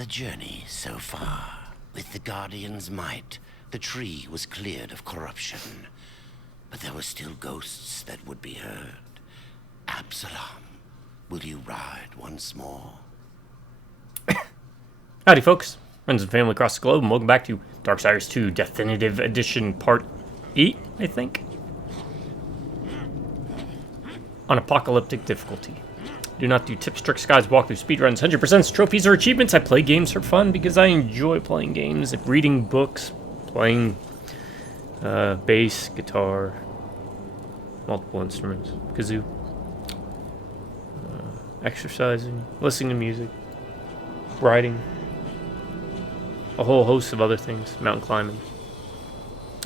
the journey so far. With the Guardian's might, the tree was cleared of corruption. But there were still ghosts that would be heard. Absalom, will you ride once more? Howdy folks, friends and family across the globe, and welcome back to Darksiders 2 Definitive Edition Part 8, I think. On Apocalyptic Difficulty. Do not do tips, tricks, guides, walkthroughs, speedruns, 100%, trophies, or achievements. I play games for fun because I enjoy playing games, reading books, playing bass, guitar, multiple instruments, kazoo, exercising, listening to music, writing, a whole host of other things, mountain climbing.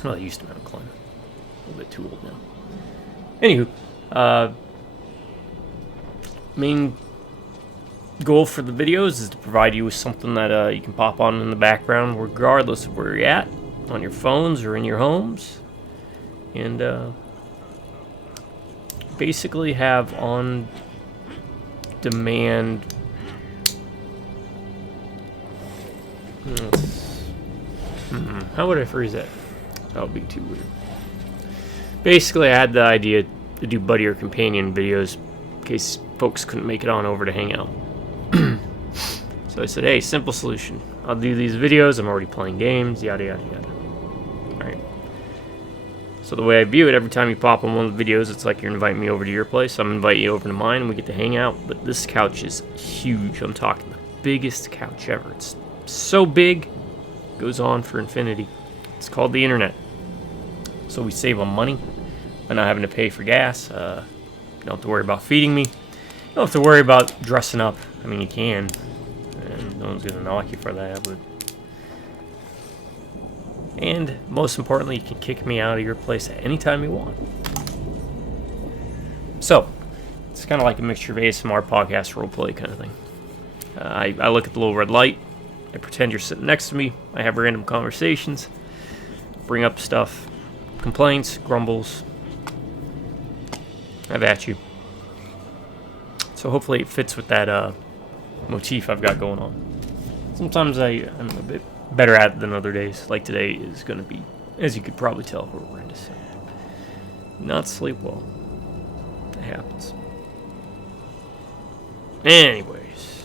Well, I used to mountain climb. A little bit too old now. Anywho, main goal for the videos is to provide you with something that you can pop on in the background regardless of where you're at, on your phones or in your homes, and basically have on demand how would I phrase that? That would be too weird. Basically, I had the idea to do buddy or companion videos in case folks couldn't make it on over to hang out. So I said, hey, simple solution. I'll do these videos. I'm already playing games, yada, yada, yada. Alright. So the way I view it, every time you pop on one of the videos, it's like you're inviting me over to your place. I'm inviting you over to mine, and we get to hang out. But this couch is huge. I'm talking the biggest couch ever. It's so big, it goes on for infinity. It's called the internet. So we save on money by not having to pay for gas. You don't have to worry about feeding me. You don't have to worry about dressing up. I mean, you can, and no one's going to knock you for that. But and most importantly, you can kick me out of your place at any time you want. So it's kind of like a mixture of ASMR, podcast, roleplay kind of thing. I look at the little red light. I pretend you're sitting next to me. I have random conversations. Bring up stuff. Complaints, grumbles. Have at you. So hopefully it fits with that motif I've got going on. Sometimes I'm a bit better at it than other days. Like today is going to be, as you could probably tell, horrendous. Not sleep well. It happens. Anyways,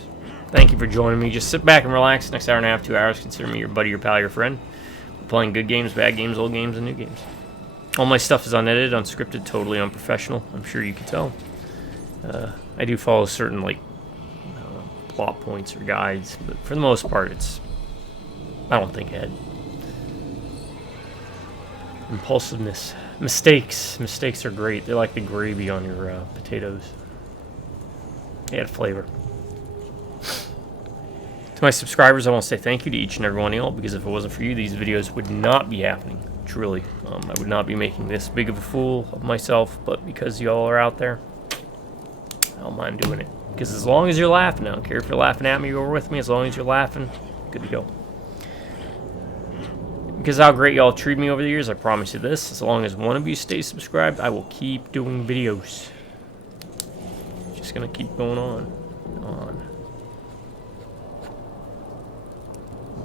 thank you for joining me. Just sit back and relax. Next hour and a half, 2 hours. Consider me your buddy, your pal, your friend. We're playing good games, bad games, old games, and new games. All my stuff is unedited, unscripted, totally unprofessional. I'm sure you can tell. I do follow certain plot points or guides, but for the most part, I don't think ahead. Impulsiveness, mistakes are great. They're like the gravy on your potatoes. They add flavor. To my subscribers, I want to say thank you to each and every one of y'all, because if it wasn't for you, these videos would not be happening. Truly, I would not be making this big of a fool of myself, but because y'all are out there, I don't mind doing it. Because as long as you're laughing, I don't care if you're laughing at me or with me, as long as you're laughing, good to go. Because how great y'all treat me over the years, I promise you this, as long as one of you stays subscribed, I will keep doing videos. Just gonna keep going on and on.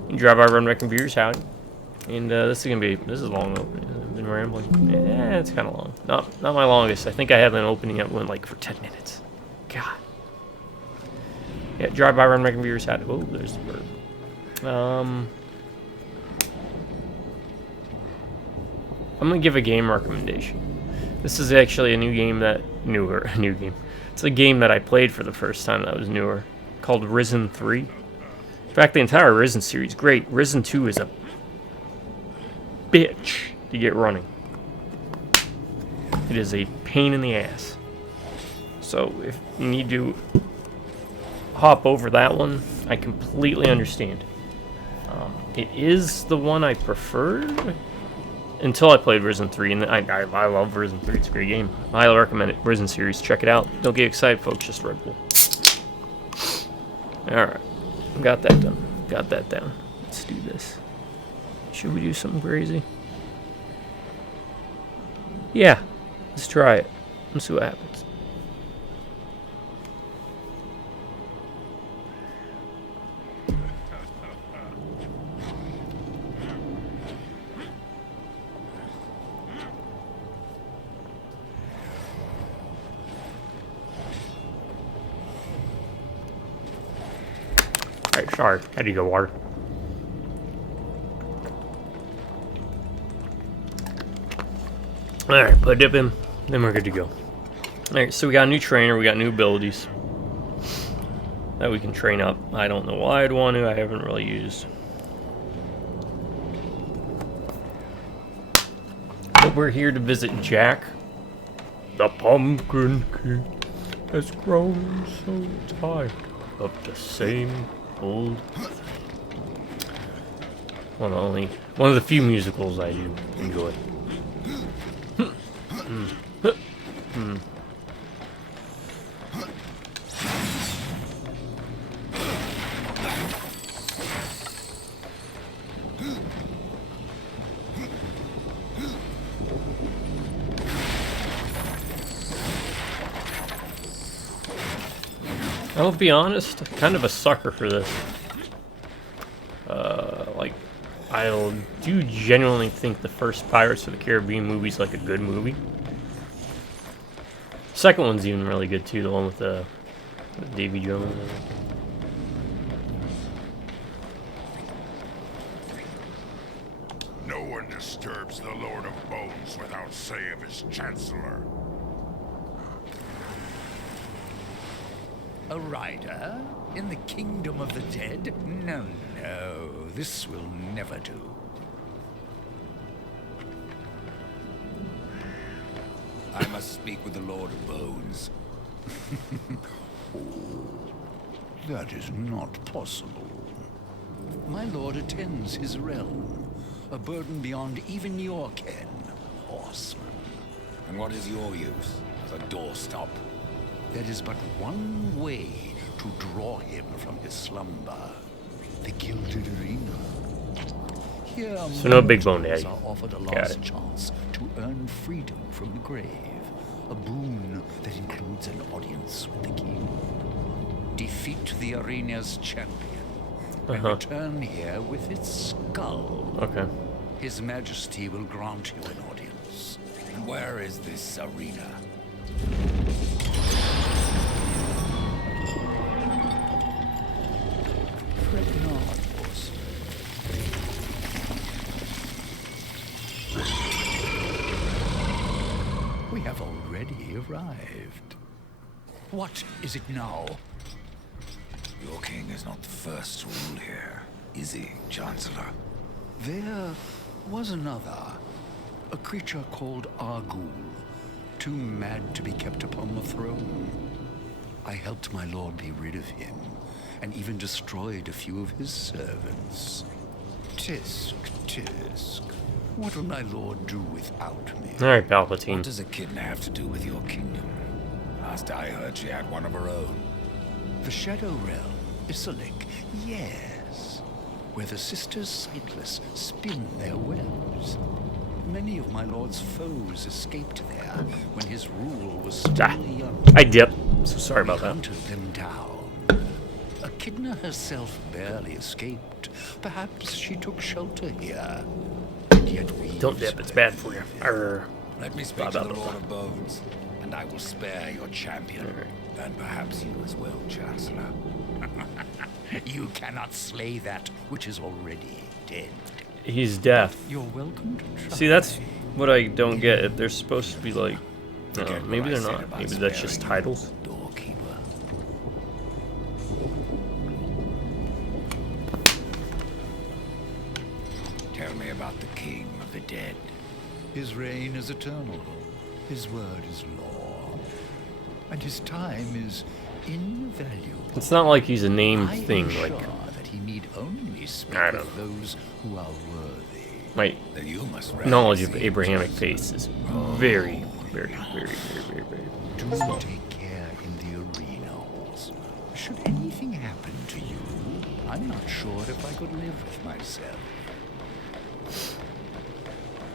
You drive by, run, wrecking viewers, howdy. And this is a long opening. I've been rambling. Yeah, it's kind of long. Not my longest. I think I had an opening that went like for 10 minutes. God. Yeah, drive by, run, wrecking viewers, howdy. Oh, there's the bird. I'm gonna give a game recommendation. This is actually a new game It's a game that I played for the first time that was newer, called Risen 3. In fact, the entire Risen series, great. Risen 2 is a bitch to get running. It is a pain in the ass. So if you need to hop over that one, I completely understand. It is the one I preferred until I played Risen 3, and I love Risen 3. It's a great game. I highly recommend it. Risen series, check it out. Don't get excited, folks. Just Red Bull. All right, got that done. Got that down. Let's do this. Should we do something crazy? Yeah, let's try it. Let's see what happens. Alright, sorry. Had to go water. Alright, put a dip in, then we're good to go. Alright, so we got a new trainer, we got new abilities that we can train up. I don't know why I'd want to, I haven't really used. But we're here to visit Jack. The Pumpkin King has grown so tired of the same old thing. One of the few musicals I do enjoy. I'll be honest, I'm kind of a sucker for this. Like, I do genuinely think the first Pirates of the Caribbean movie's like a good movie. Second one's even really good too, the one with Davy Jones. No one disturbs the Lord of Bones without say of his Chancellor. A rider in the kingdom of the dead? No, no, this will never do. I must speak with the Lord of Bones. That is not possible. My lord attends his realm, a burden beyond even your ken, horseman. And what is your use as a doorstop? There is but one way to draw him from his slumber. The Gilded Arena. Here, So no big bone daddy. are offered a Got last it. chance to earn freedom from the grave. A boon that includes an audience with the king. Defeat the arena's champion. And return here with its skull. Okay. His Majesty will grant you an audience. And where is this arena? Fret not, boss. We have already arrived. What is it now? Your king is not the first to rule here, is he, Chancellor? There was another. A creature called Argul. Too mad to be kept upon the throne. I helped my lord be rid of him, and even destroyed a few of his servants. Tisk, tisk. What will my lord do without me? Alright, Palpatine. What does Echidna have to do with your kingdom? Last I heard, she had one of her own. The Shadow Realm, Isalik, yes. Where the Sisters Sightless spin their webs. Many of my lord's foes escaped there when his rule was still young. I dip. So sorry about that. Hunted them down. Echidna herself barely escaped. Perhaps she took shelter here. And yet we Don't dip, it's bad for you. Arr. Let me speak to the Lord of Bones, and I will spare your champion. And perhaps you as well, Chancellor. You cannot slay that which is already dead. He's deaf. You're welcome to try. See, that's what I don't get. If they're supposed to be like, Forget what maybe I they're said not. about Maybe that's just sparing titles. the Doorkeeper. Tell me about the king of the dead. His reign is eternal. His word is law. And his time is invaluable. It's not like he's a named I thing. am Like, sure that he need only speak I don't with those who are worthy. my Then you must knowledge recognize of the Abrahamic angels. faith is very, very, very, very, very Do small. take care in the arenas. Should anything happen to you, I'm not sure if I could live with myself.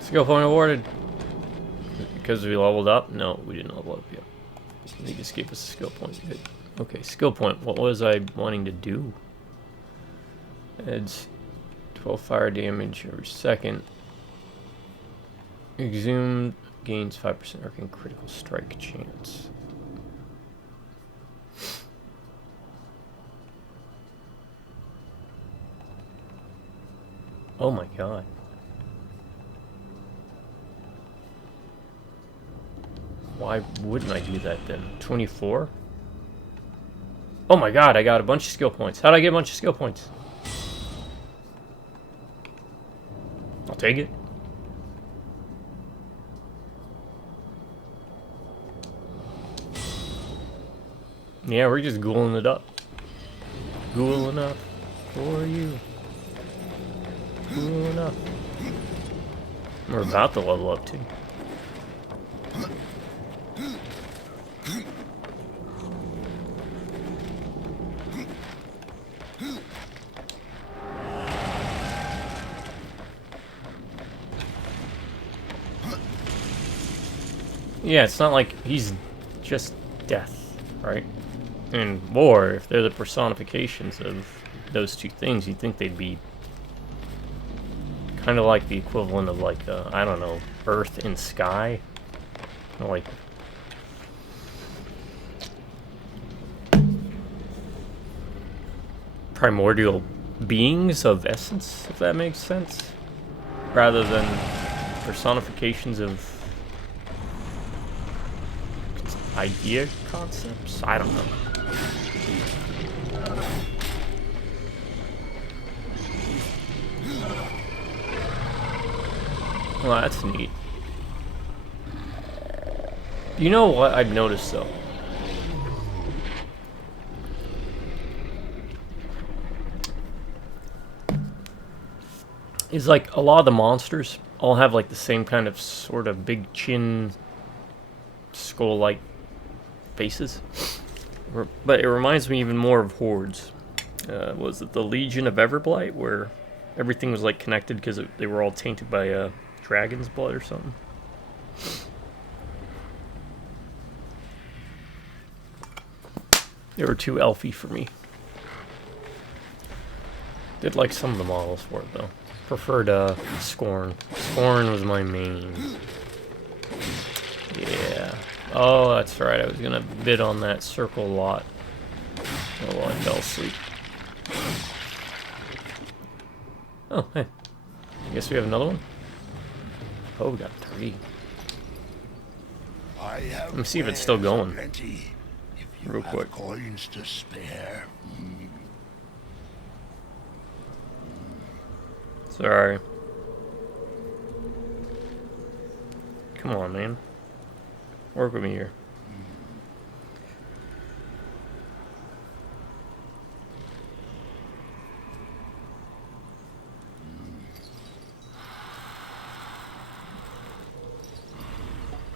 Skill point awarded. Because we leveled up? No, we didn't level up yet. They just gave us a skill point. Good. Okay, skill point. What was I wanting to do? Adds 12 fire damage every second. Exhumed gains 5% arcane critical strike chance. Oh my god. Why wouldn't I do that then? 24? Oh my god, I got a bunch of skill points. How did I get a bunch of skill points? I'll take it. Yeah, we're just ghouling it up. Ghouling up for you. Ghouling up. We're about to level up too. Yeah, it's not like he's just death, right? And war, if they're the personifications of those two things, you'd think they'd be kind of like the equivalent of, like, I don't know, earth and sky. Like, primordial beings of essence, if that makes sense, rather than personifications of idea concepts. I don't know. Well, that's neat. You know what I've noticed though? Is like a lot of the monsters all have like the same kind of sort of big chin, skull-like faces. But it reminds me even more of Hordes. Was it the Legion of Everblight, where everything was like connected because they were all tainted by dragon's blood or something? They were too elfy for me. Did like some of the models for it though. Preferred Scorn. Scorn was my main. Yeah. Oh, that's right. I was gonna bid on that circle lot. Oh, well, I fell asleep. Oh, hey. I guess we have another one. Oh, we got 3. Let me see if it's still going. Real quick. Coins to spare. Sorry. Come on, man. Work with me here.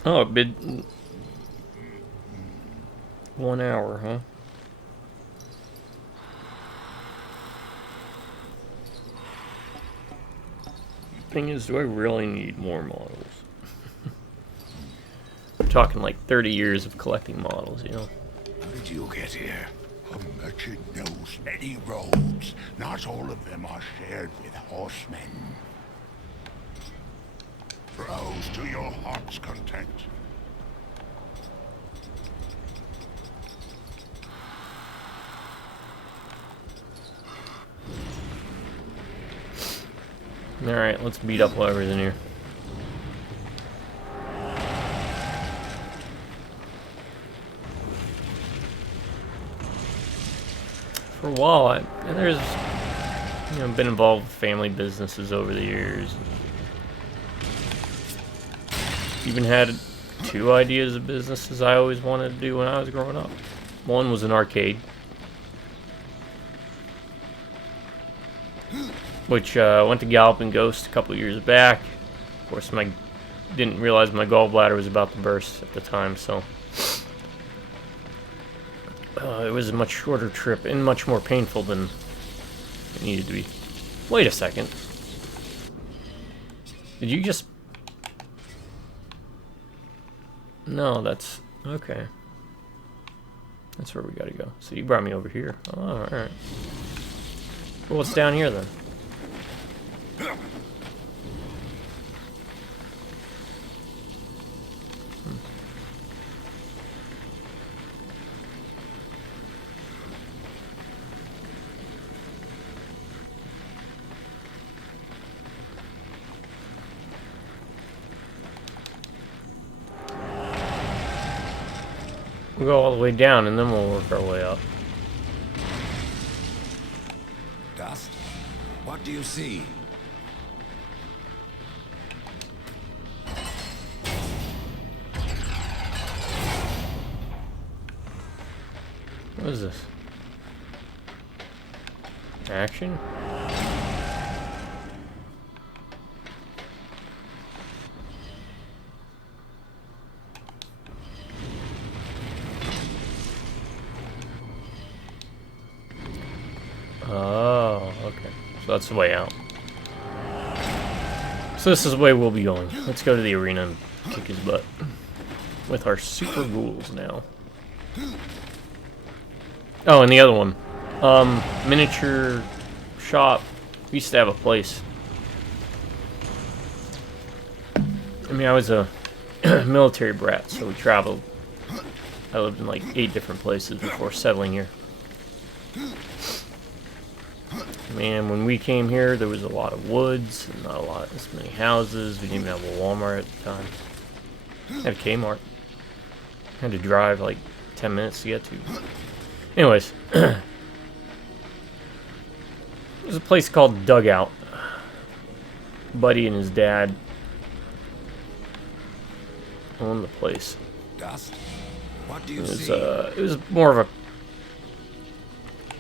Oh, it bid 1 hour, huh? Thing is, do I really need more models? I'm talking like 30 years of collecting models, you know? How did you get here? A merchant knows many roads. Not all of them are shared with horsemen. Browse to your heart's content. Alright, let's beat up whatever's in here. For a while, there's, you know, been involved with family businesses over the years. Even had 2 ideas of businesses I always wanted to do when I was growing up. One was an arcade, which went to Galloping Ghost a couple years back. Of course, didn't realize my gallbladder was about to burst at the time, so it was a much shorter trip and much more painful than it needed to be. Wait a second. Did you just... No, that's... Okay. That's where we gotta go. So you brought me over here. Oh, alright. Well, what's down here then? We'll go all the way down and then we'll work our way up. Dust? What do you see? What is this? Action? Oh, okay. So that's the way out. So this is the way we'll be going. Let's go to the arena and kick his butt. With our super ghouls now. Oh, and the other one. Miniature shop. We used to have a place. I mean, I was a military brat, so we traveled. I lived in like 8 different places before settling here. Man, when we came here, there was a lot of woods, and not as many houses. We didn't even have a Walmart at the time. I had a Kmart. I had to drive like 10 minutes to get to. Anyways, there's a place called Dugout. Buddy and his dad owned the place. Dust? What do you see? It was more of a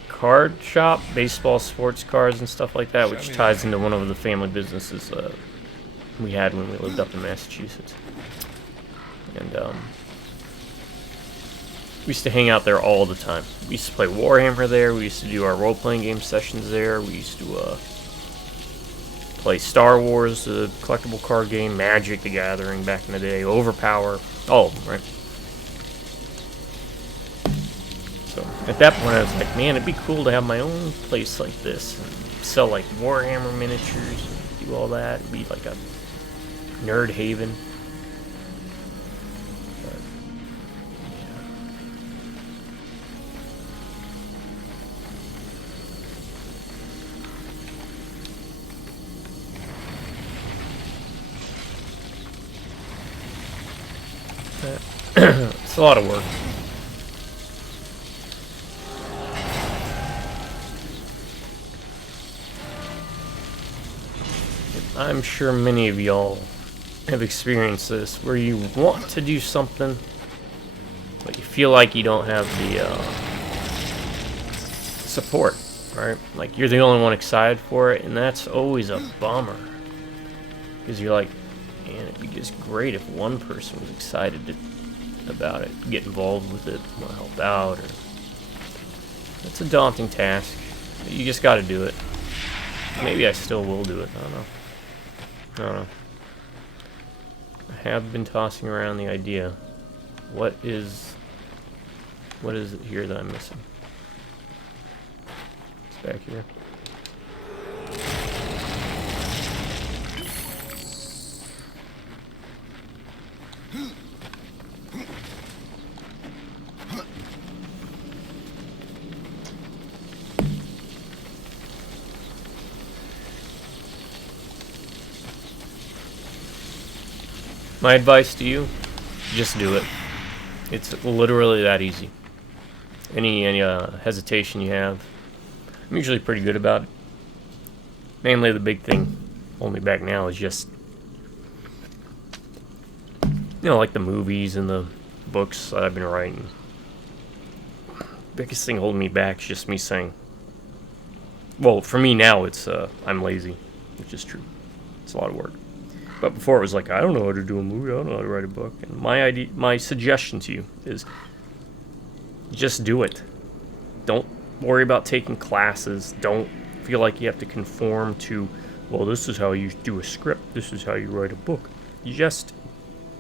card shop, baseball, sports cards, and stuff like that, which ties into one of the family businesses we had when we lived up in Massachusetts. And we used to hang out there all the time. We used to play Warhammer there. We used to do our role-playing game sessions there. We used to play Star Wars, the collectible card game, Magic the Gathering back in the day, Overpower, all of them, right? So at that point I was like, man, it'd be cool to have my own place like this and sell like Warhammer miniatures and do all that. It'd be like a nerd haven. But, yeah. It's a lot of work. I'm sure many of y'all have experienced this, where you want to do something, but you feel like you don't have the support, right? Like you're the only one excited for it, and that's always a bummer. Because you're like, man, it'd be just great if one person was excited about it, get involved with it, want to help out. Or it's a daunting task. You just got to do it. Maybe I still will do it. I don't know. I have been tossing around the idea. What is it here that I'm missing? It's back here. My advice to you, just do it. It's literally that easy. Any hesitation you have, I'm usually pretty good about it. Mainly the big thing holding me back now is just, like the movies and the books that I've been writing. Biggest thing holding me back is just me saying, well, for me now it's I'm lazy, which is true. It's a lot of work. But before it was like, I don't know how to do a movie, I don't know how to write a book. And my suggestion to you is just do it. Don't worry about taking classes. Don't feel like you have to conform to, well, this is how you do a script, this is how you write a book. You just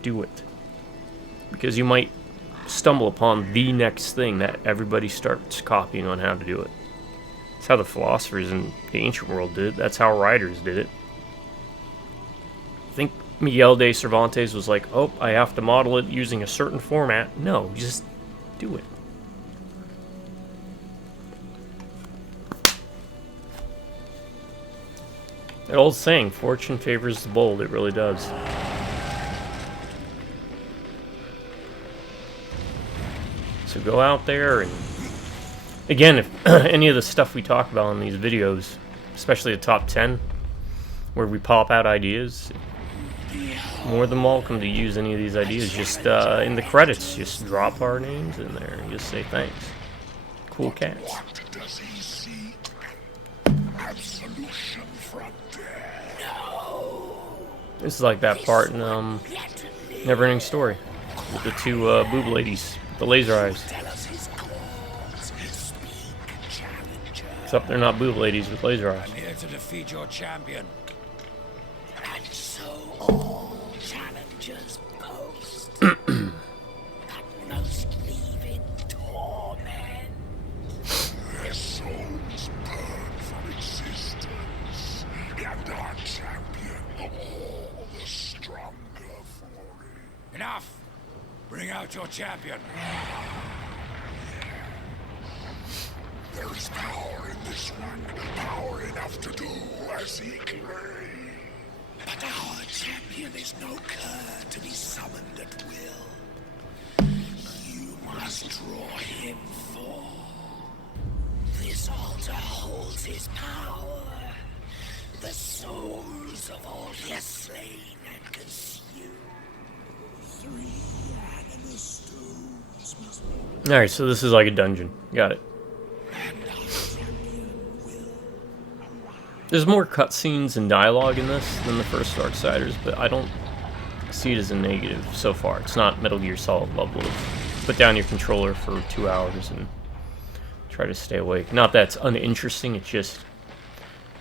do it. Because you might stumble upon the next thing that everybody starts copying on how to do it. That's how the philosophers in the ancient world did it. That's how writers did it. I think Miguel de Cervantes was like, oh, I have to model it using a certain format. No, just do it. That old saying, fortune favors the bold, it really does. So go out there and, again, if any of the stuff we talk about in these videos, especially the top 10, where we pop out ideas, more than welcome to use any of these ideas. Just in the credits, just drop our names in there and just say thanks. Cool cats. What does he seek? Absolution from death. This is like that part in Neverending Story with the two boob ladies, the laser eyes. Tell us his cause. Speak, challenger. Except they're not boob ladies with laser eyes. I'm here to defeat your champion. And so all challengers boast. But most leave in torment. Their souls burn from existence. And our champion all the stronger for it. Enough! Bring out your champion. There is power in this one. Power enough to do as he claims. But our champion is no cur to be summoned at will. You must draw him forth. This altar holds his power. The souls of all he has slain and consumed. 3 animal stones must be. Alright, so this is like a dungeon. Got it. And our champion will arrive. There's more cutscenes and dialogue in this than the first Darksiders, but I don't see it as a negative so far. It's not Metal Gear Solid level of put down your controller for 2 hours and try to stay awake. Not that it's uninteresting, it's just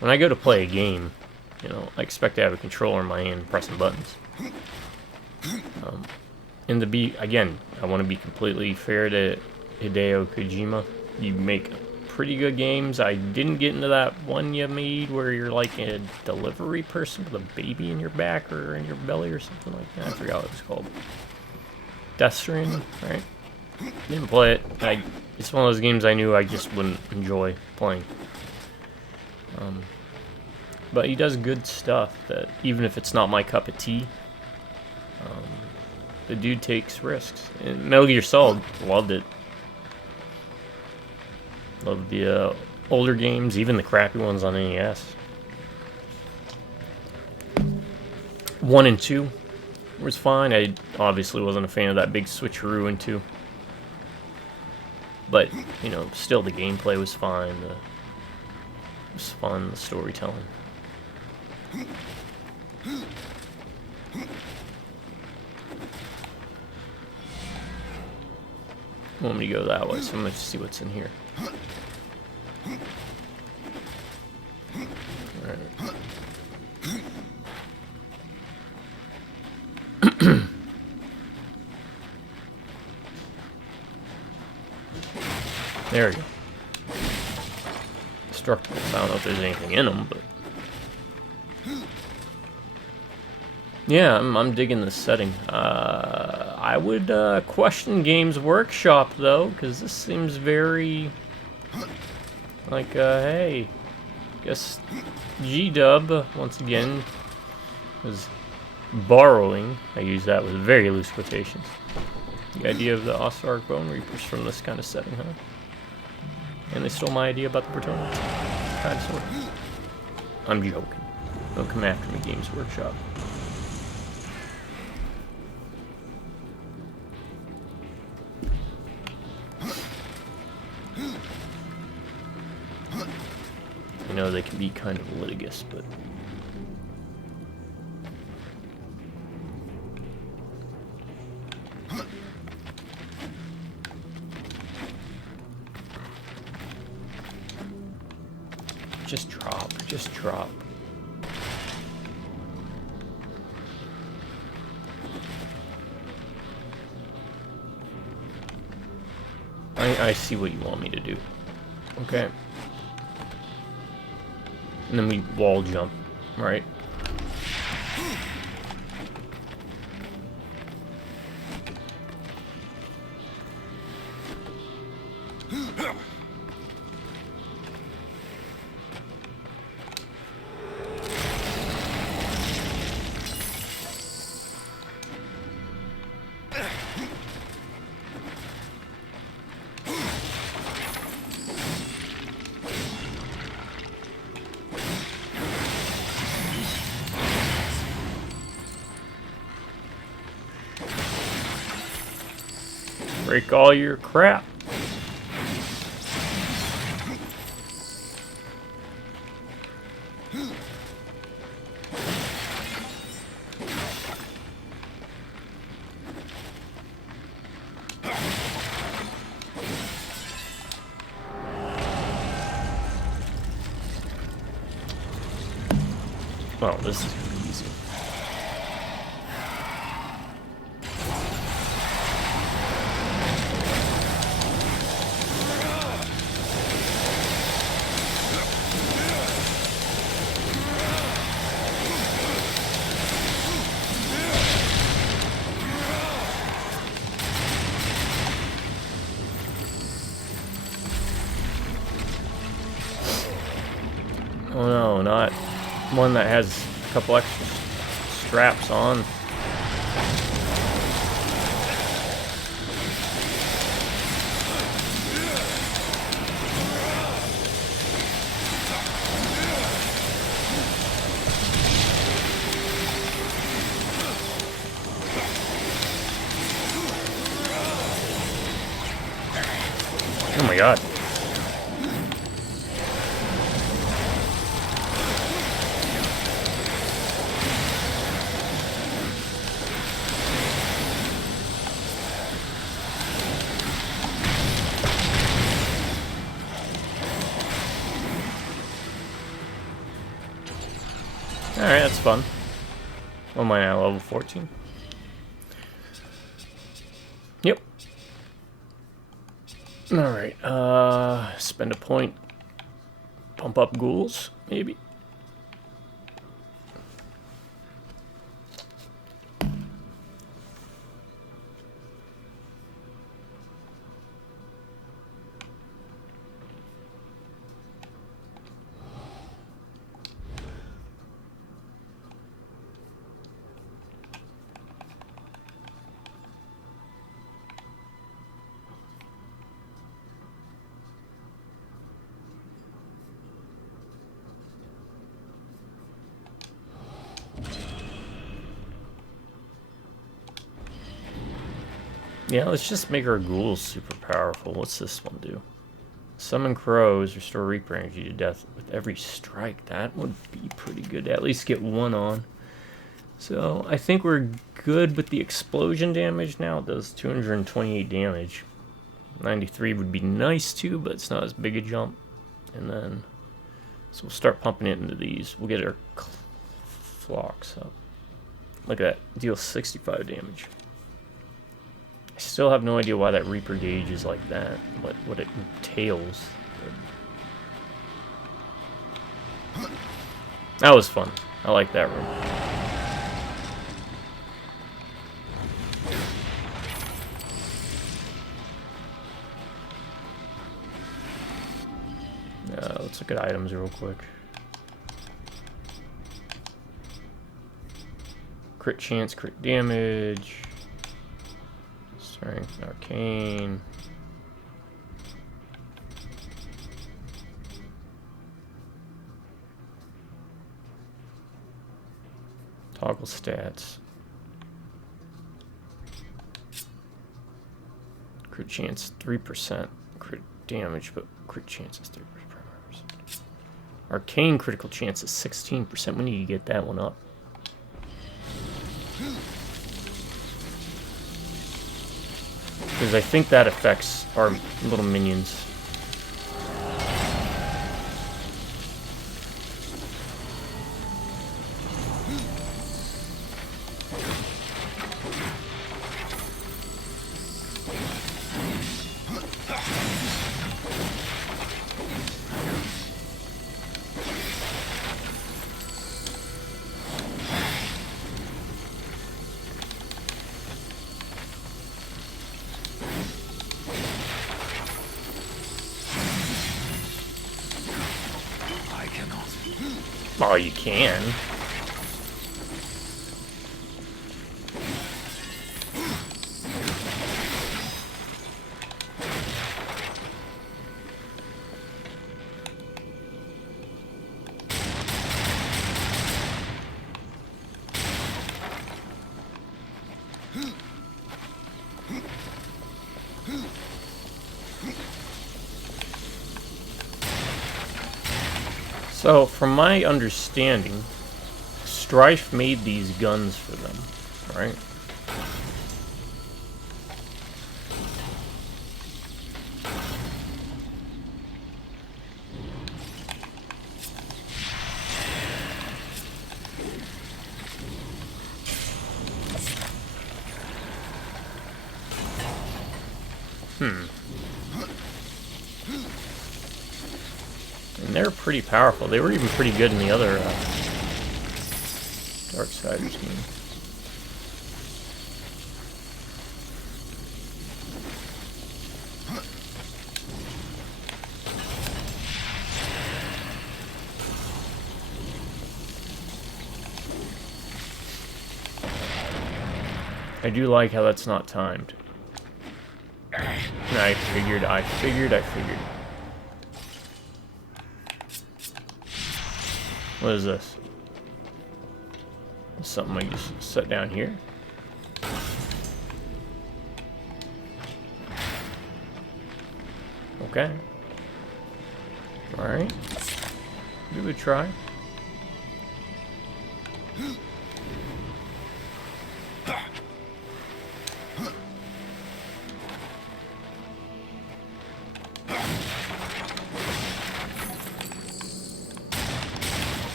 when I go to play a game, you know, I expect to have a controller in my hand pressing buttons. And to be, again, I want to be completely fair to Hideo Kojima. You make pretty good games. I didn't get into that one you made where you're like a delivery person with a baby in your back or in your belly or something like that. I forgot what it was called. Death Stranding, right? Didn't play it. It's one of those games I knew I just wouldn't enjoy playing. But he does good stuff that, even if it's not my cup of tea, the dude takes risks. And Metal Gear Solid, loved it. Loved the older games, even the crappy ones on NES. 1 and 2 was fine. I obviously wasn't a fan of that big switcheroo in 2. But, you know, still the gameplay was fine. It was fun, the storytelling. I want me to go that way, so I'm going to see what's in here. Alright. There we go. Destructibles. I don't know if there's anything in them, but yeah, I'm digging this setting. I would question Games Workshop though, because this seems very like hey, guess G-Dub once again was borrowing. I use that with very loose quotations. The idea of the Ossark Bone Reapers from this kind of setting, huh? And they stole my idea about the Bretonnians. Kind of, sort of. I'm joking. Don't come after me, Games Workshop. I know they can be kind of litigious, but just drop, just drop. I see what you want me to do. Okay. And then we wall jump, right? Break all your crap. Oh, this is gonna be easy. Oh no, not one that has a couple extra straps on. Oh my god. Alright, that's fun. What am I now, level 14? Yep. Alright, spend a point. Pump up ghouls, maybe. Yeah, let's just make our ghouls super powerful. What's this one do? Summon crows, restore Reaper energy to death with every strike. That would be pretty good to at least get one on. So, I think we're good with the explosion damage now. It does 228 damage. 93 would be nice too, but it's not as big a jump. And then, so we'll start pumping it into these. We'll get our flocks up. Look at that, deals 65 damage. I still have no idea why that Reaper gauge is like that, what it entails. That was fun. I like that room. Let's look at items real quick. Crit chance, crit damage. Strength, arcane. Toggle stats. Crit chance 3%. Crit damage, but crit chance is 3%. Arcane critical chance is 16%. We need to get that one up. Because I think that affects our little minions. Oh, you can. So, from my understanding, Strife made these guns for them, right? And they're pretty powerful. They were even pretty good in the other Darksiders game. I do like how that's not timed. I figured. What is this? Something I just set down here? Okay. Alright. Give it a try.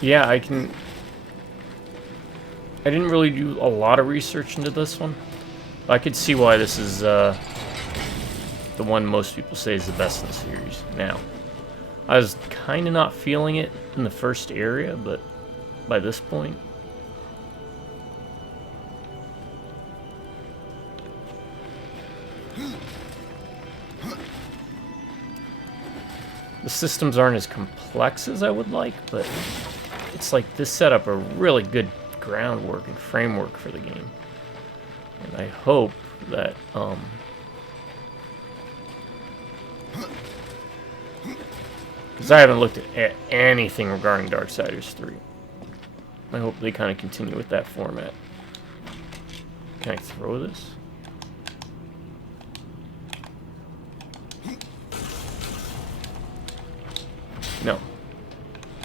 Yeah, I didn't really do a lot of research into this one. I could see why this is the one most people say is the best in the series. Now, I was kind of not feeling it in the first area, but by this point... The systems aren't as complex as I would like, but it's like this set up a really good groundwork and framework for the game. And I hope that, because I haven't looked at anything regarding Darksiders 3. I hope they kind of continue with that format. Can I throw this? No.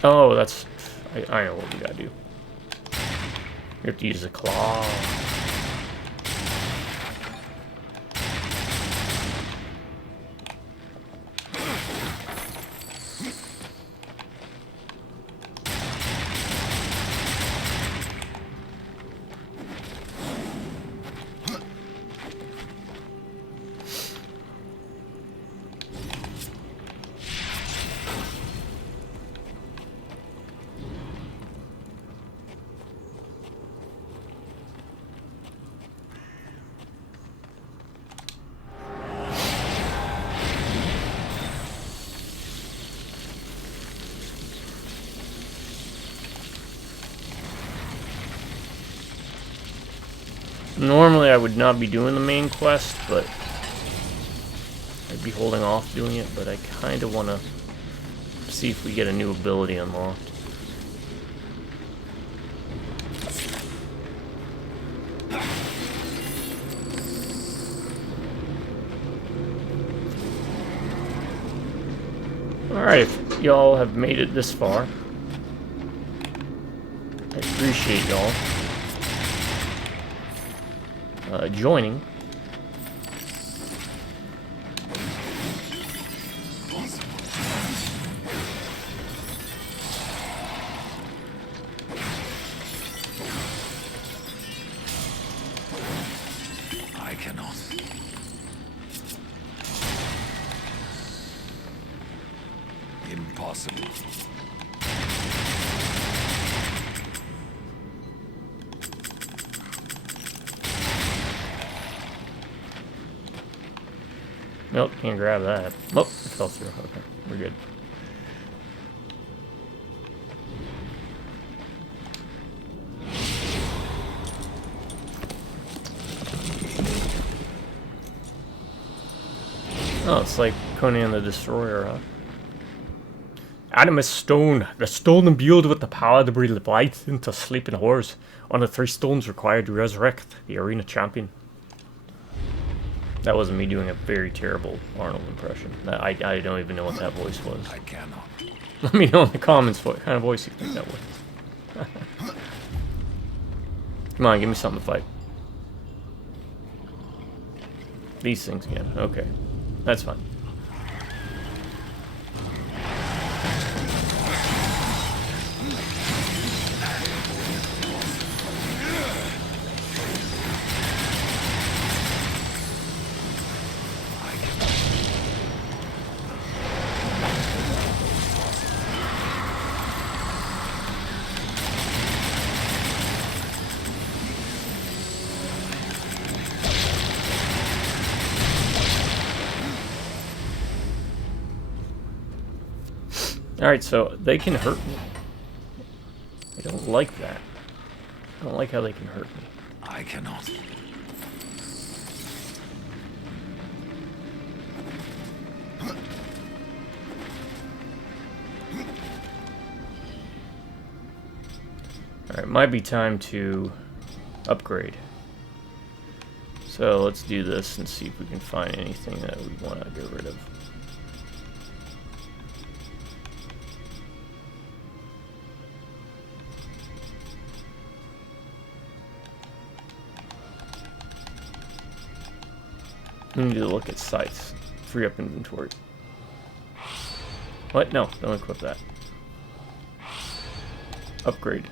Oh, that's... I know what we gotta do. You have to use a claw. Normally I would not be doing the main quest, but I'd be holding off doing it, but I kind of want to see if we get a new ability unlocked. Alright, if y'all have made it this far, I appreciate y'all joining. I cannot. Impossible. Nope, can't grab that. Oh, it fell through. Okay, we're good. Oh, it's like Conan the Destroyer, huh? Animus stone. The stone imbued with the power to breathe life into sleeping horrors. On the 3 stones required to resurrect the arena champion. That wasn't me doing a very terrible Arnold impression. I don't even know what that voice was. I cannot. Let me know in the comments what kind of voice you think that was. Come on, give me something to fight. These things again. Okay. That's fine. Alright, so they can hurt me. I don't like that. I don't like how they can hurt me. I cannot. Alright, might be time to upgrade. So let's do this and see if we can find anything that we want to get rid of. We need to look at scythes. Free up inventory. What? No, don't equip that. Upgrade.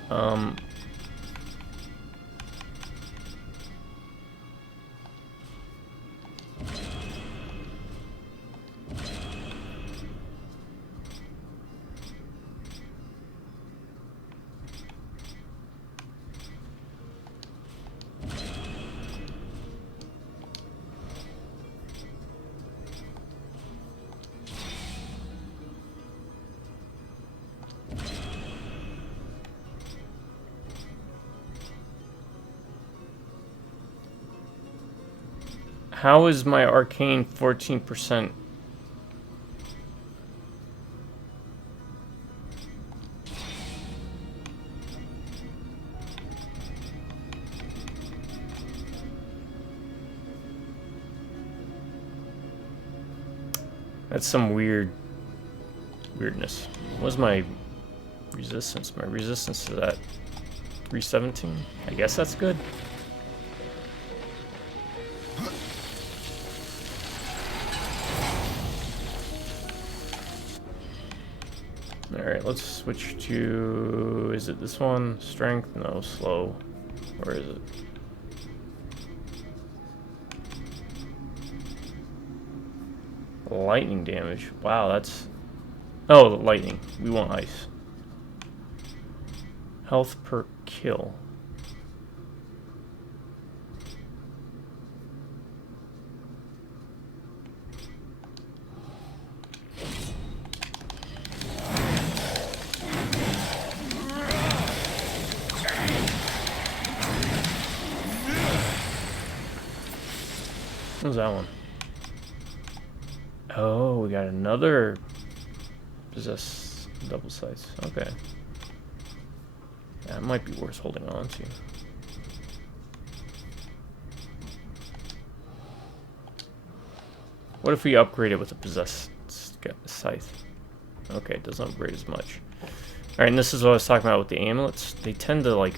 How is my arcane 14%? That's some weirdness. What's my resistance? My resistance is at 317. I guess that's good. Alright, let's switch to... Is it this one? Strength? No, slow. Or is it? Lightning damage. Wow, that's... Oh, lightning. We want ice. Health per kill. What was that one? Oh, we got another possess double size. Okay. That might be worth holding on to. What if we upgrade it with a possessed scythe? Okay, it doesn't upgrade as much. Alright, and this is what I was talking about with the amulets. They tend to, like,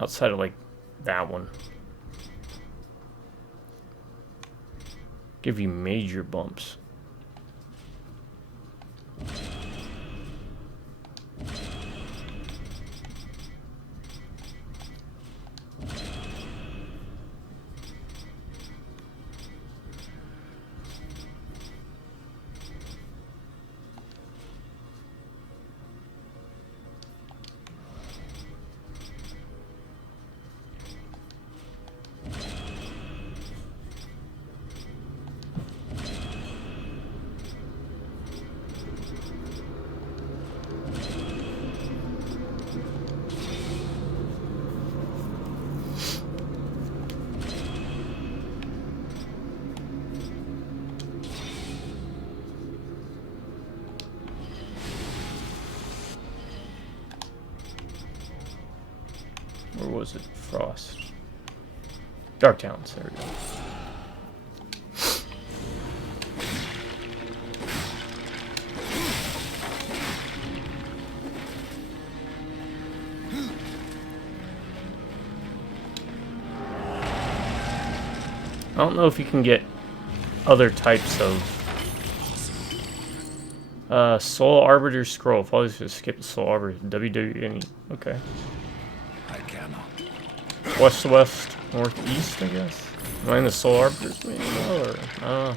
outside of, like, that one, give you major bumps. Or was it Frost? Dark Talents, there we go. I don't know if you can get other types of Soul Arbiter Scroll. If I was to skip the Soul Arbiter, WWE. Okay. I cannot. West to west, northeast, I guess. Am I in the Soul Arbiters maybe? Or I don't know.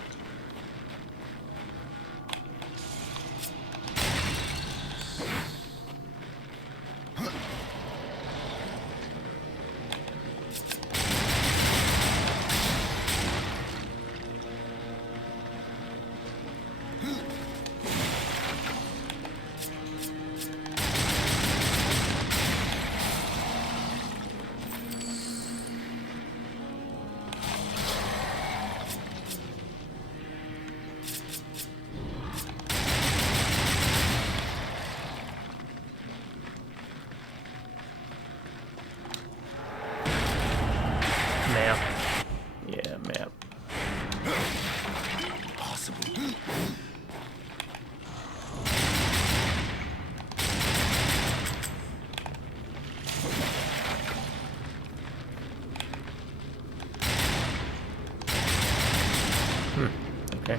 Map. Yeah, map. Possible. Okay.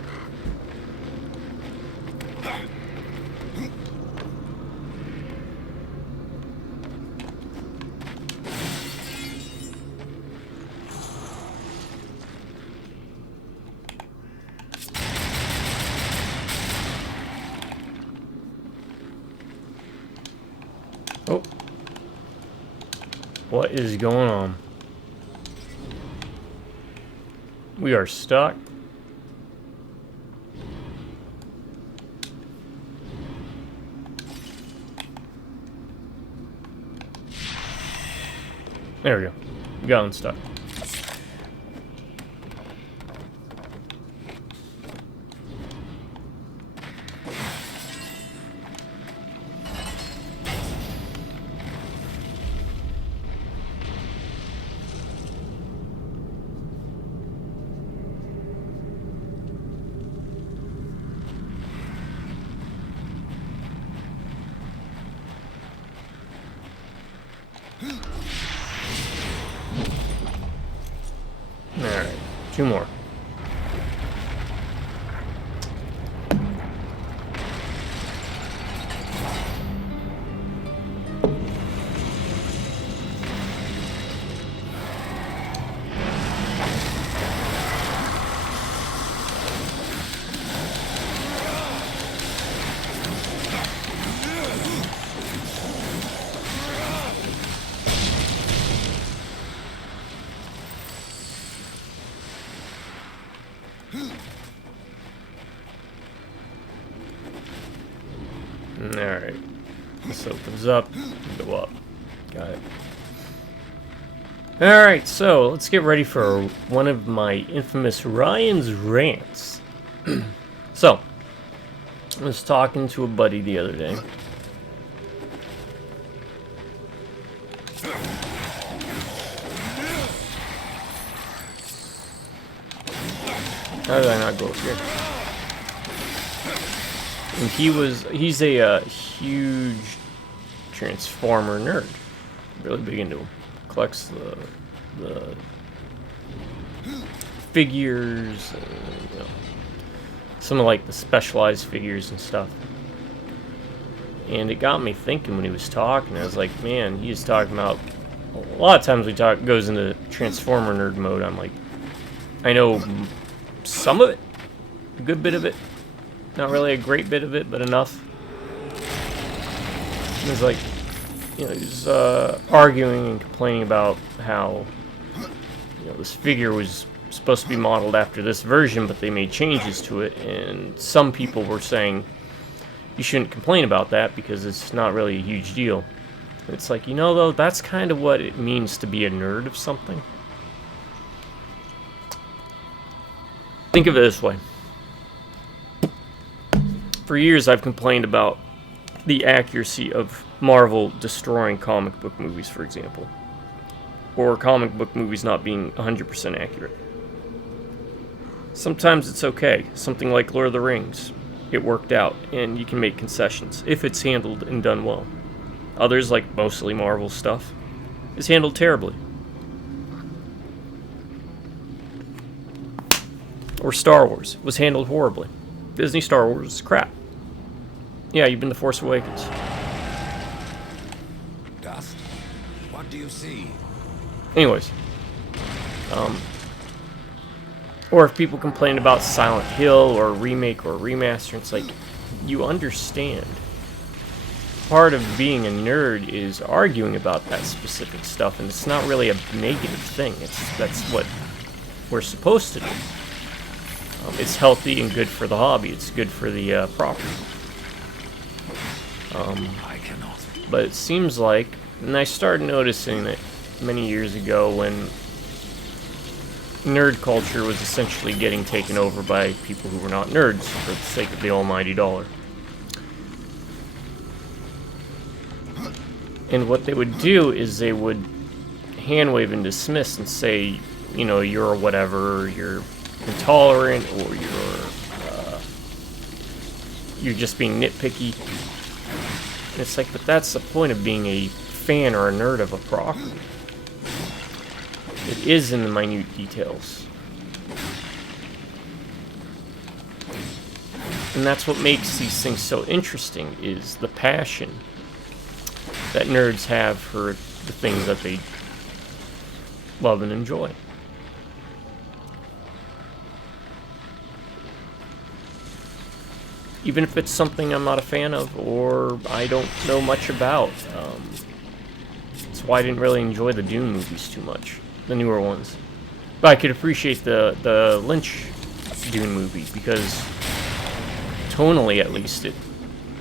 Oh. What is going on? We are stuck. There we go. We got unstuck. Alright, two more. Alright. This opens up. Go up. Got it. Alright, so let's get ready for one of my infamous Ryan's rants. So, I was talking to a buddy the other day. How did I not go up here? And he's a huge Transformer nerd. Really big into him. Collects the figures, you know, some of like the specialized figures and stuff. And it got me thinking when he was talking. I was like, man, he was talking about a lot of times goes into Transformer nerd mode. I'm like, I know some of it, a good bit of it. Not really a great bit of it, but enough. It was like, you know, he was arguing and complaining about how, you know, this figure was supposed to be modeled after this version, but they made changes to it, and some people were saying you shouldn't complain about that because it's not really a huge deal. And it's like, you know, though, that's kind of what it means to be a nerd of something. Think of it this way. For years, I've complained about the accuracy of Marvel destroying comic book movies, for example. or comic book movies not being 100% accurate. Sometimes it's okay. Something like Lord of the Rings. It worked out, and you can make concessions if it's handled and done well. Others, like mostly Marvel stuff, is handled terribly. Or Star Wars was handled horribly. Disney Star Wars is crap. Yeah, you've been to Force Awakens. Dust? What do you see? Anyways. Or if people complain about Silent Hill or a remake or a remaster, it's like, you understand. Part of being a nerd is arguing about that specific stuff, and it's not really a negative thing. That's what we're supposed to do. It's healthy and good for the hobby. It's good for the property. I cannot. But it seems like, and I started noticing it many years ago when nerd culture was essentially getting taken over by people who were not nerds for the sake of the almighty dollar. And what they would do is they would hand wave and dismiss and say, you know, you're whatever, or you're intolerant, or you're just being nitpicky. And it's like, but that's the point of being a fan or a nerd of a property. It is in the minute details. And that's what makes these things so interesting, is the passion that nerds have for the things that they love and enjoy. Even if it's something I'm not a fan of or I don't know much about. That's why I didn't really enjoy the Dune movies too much, the newer ones. But I could appreciate the Lynch Dune movie because tonally, at least, it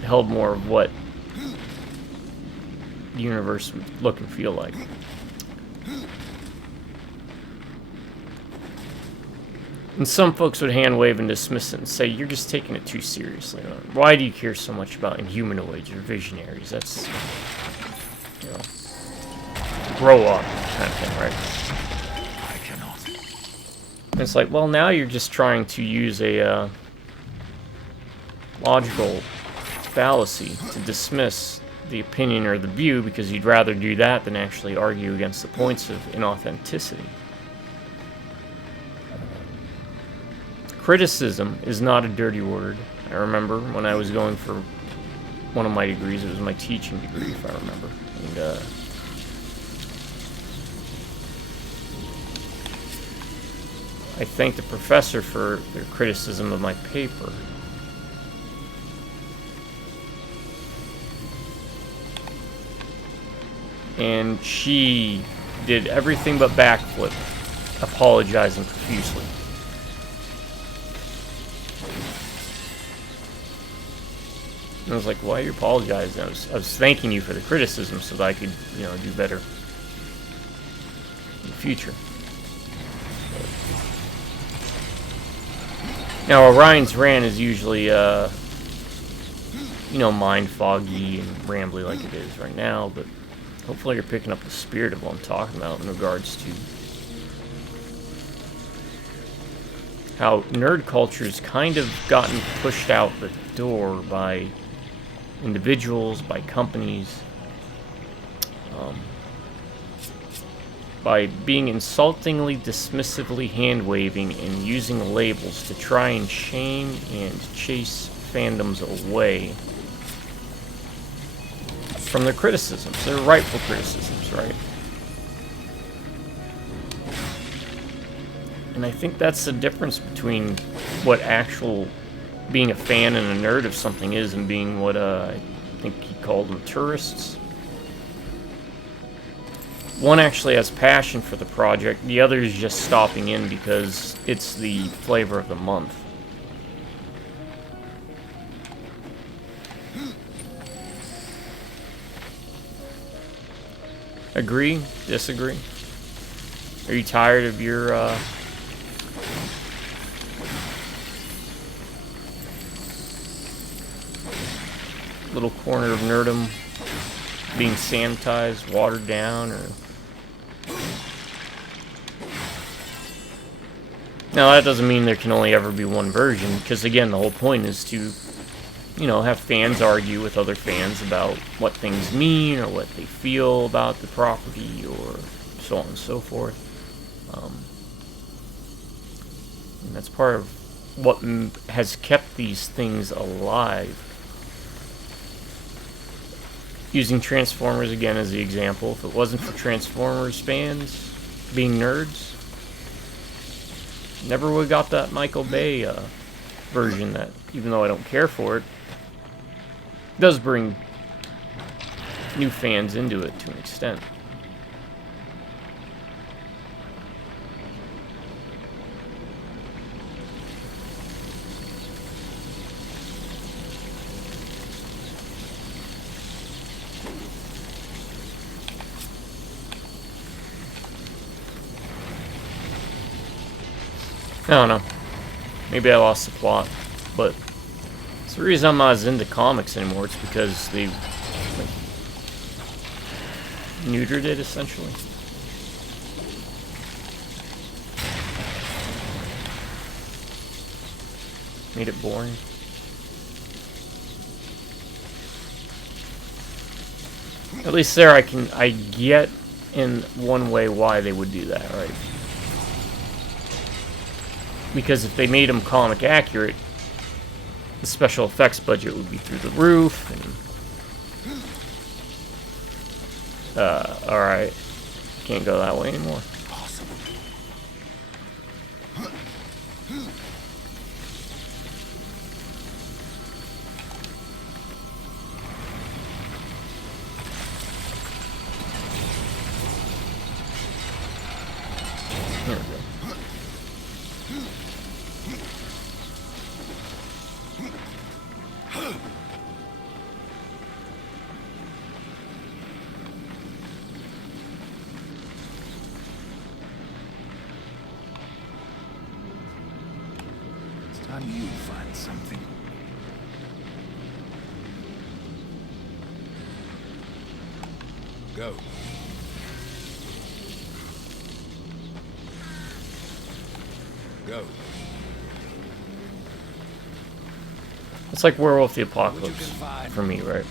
held more of what the universe would look and feel like. And some folks would hand wave and dismiss it and say, you're just taking it too seriously. Why do you care so much about inhumanoids or visionaries? That's, you know, grow up kind of thing, right? I cannot. And it's like, well, now you're just trying to use a logical fallacy to dismiss the opinion or the view because you'd rather do that than actually argue against the points of inauthenticity. Criticism is not a dirty word. I remember when I was going for one of my degrees, it was my teaching degree, if I remember. And I thanked the professor for their criticism of my paper. And she did everything but backflip, apologizing profusely. And I was like, why are you apologizing? I was thanking you for the criticism so that I could, you know, do better in the future. Now, Orion's rant is usually, you know, mind foggy and rambly like it is right now, but hopefully you're picking up the spirit of what I'm talking about in regards to how nerd culture's kind of gotten pushed out the door by individuals, by companies, by being insultingly, dismissively hand-waving and using labels to try and shame and chase fandoms away from their criticisms, their rightful criticisms, right? And I think that's the difference between what actual being a fan and a nerd of something is and being what I think he called them tourists. One actually has passion for the project, the other is just stopping in because it's the flavor of the month. Agree? Disagree? Are you tired of your little corner of nerdom being sanitized, watered down, or Now, that doesn't mean there can only ever be one version, because again, the whole point is to, you know, have fans argue with other fans about what things mean, or what they feel about the property, or so on and so forth. And that's part of what has kept these things alive. Using Transformers again as the example, if it wasn't for Transformers fans being nerds, never would have got that Michael Bay version that, even though I don't care for it, does bring new fans into it to an extent. I don't know. Maybe I lost the plot, but it's the reason I'm not as into comics anymore. It's because they like, neutered it, essentially. Made it boring. At least there I get in one way why they would do that, right? Because if they made them comic accurate, the special effects budget would be through the roof, and alright. Can't go that way anymore. There we go. It's time you find something. Go. Go. It's like Werewolf the Apocalypse for me, right?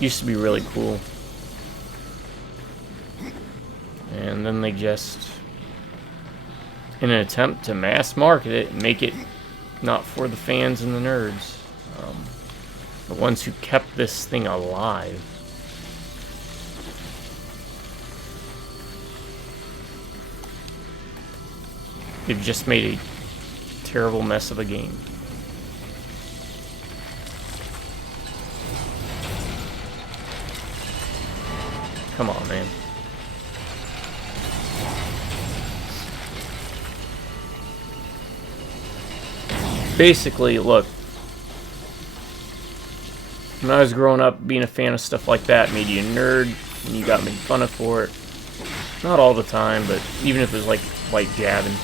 Used to be really cool. And then they just, in an attempt to mass market it and make it not for the fans and the nerds, the ones who kept this thing alive, they've just made a terrible mess of a game. Come on, man. Basically, look, when I was growing up, being a fan of stuff like that made you a nerd, and you got made fun of for it. Not all the time, but even if it was like light jabbing.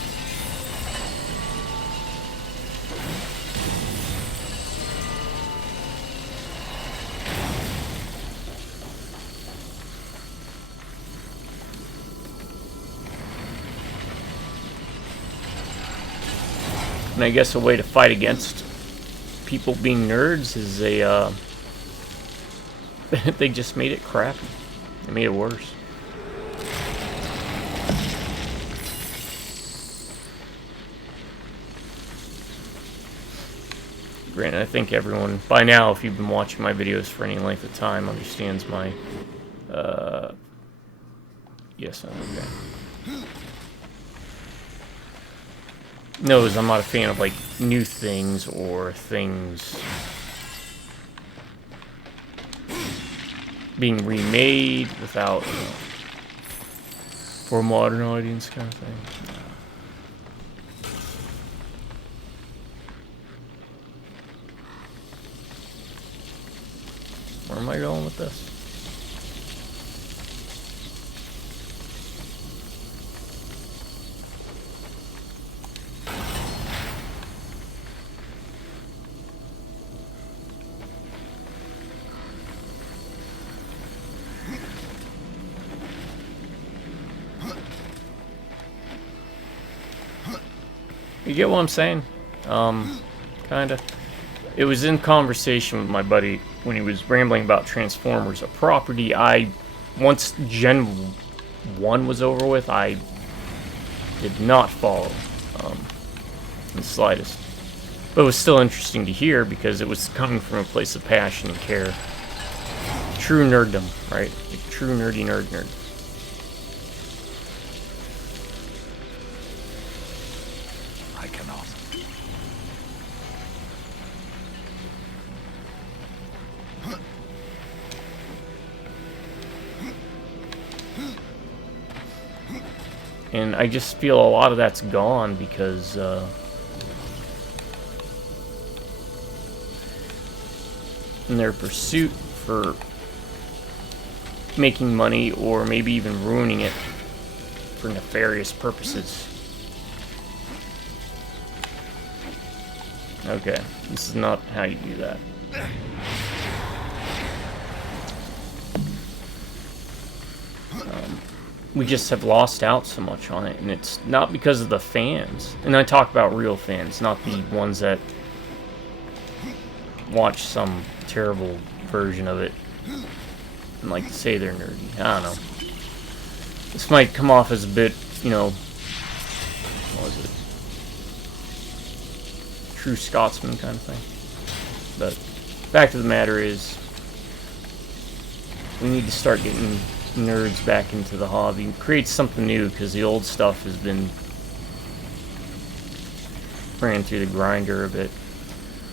And I guess a way to fight against people being nerds is they just made it crappy. They made it worse. Granted, I think everyone, by now, if you've been watching my videos for any length of time, understands my, yes, okay. Knows I'm not a fan of, like, new things or things being remade without, for a modern audience kind of thing. Where am I going with this? You get what I'm saying? Kinda. It was in conversation with my buddy when he was rambling about Transformers, a property once Gen 1 was over with, I did not follow in the slightest. But it was still interesting to hear because it was coming from a place of passion and care. True nerddom, right? Like true nerdy nerd. I cannot. And I just feel a lot of that's gone because in their pursuit for making money or maybe even ruining it for nefarious purposes. Okay, this is not how you do that. We just have lost out so much on it, and it's not because of the fans. And I talk about real fans, not the ones that watch some terrible version of it and like to say they're nerdy. I don't know. This might come off as a bit, you know, what was it? True Scotsman kind of thing. But fact of the matter is, we need to start getting nerds back into the hobby and create something new, because the old stuff has been ran through the grinder a bit,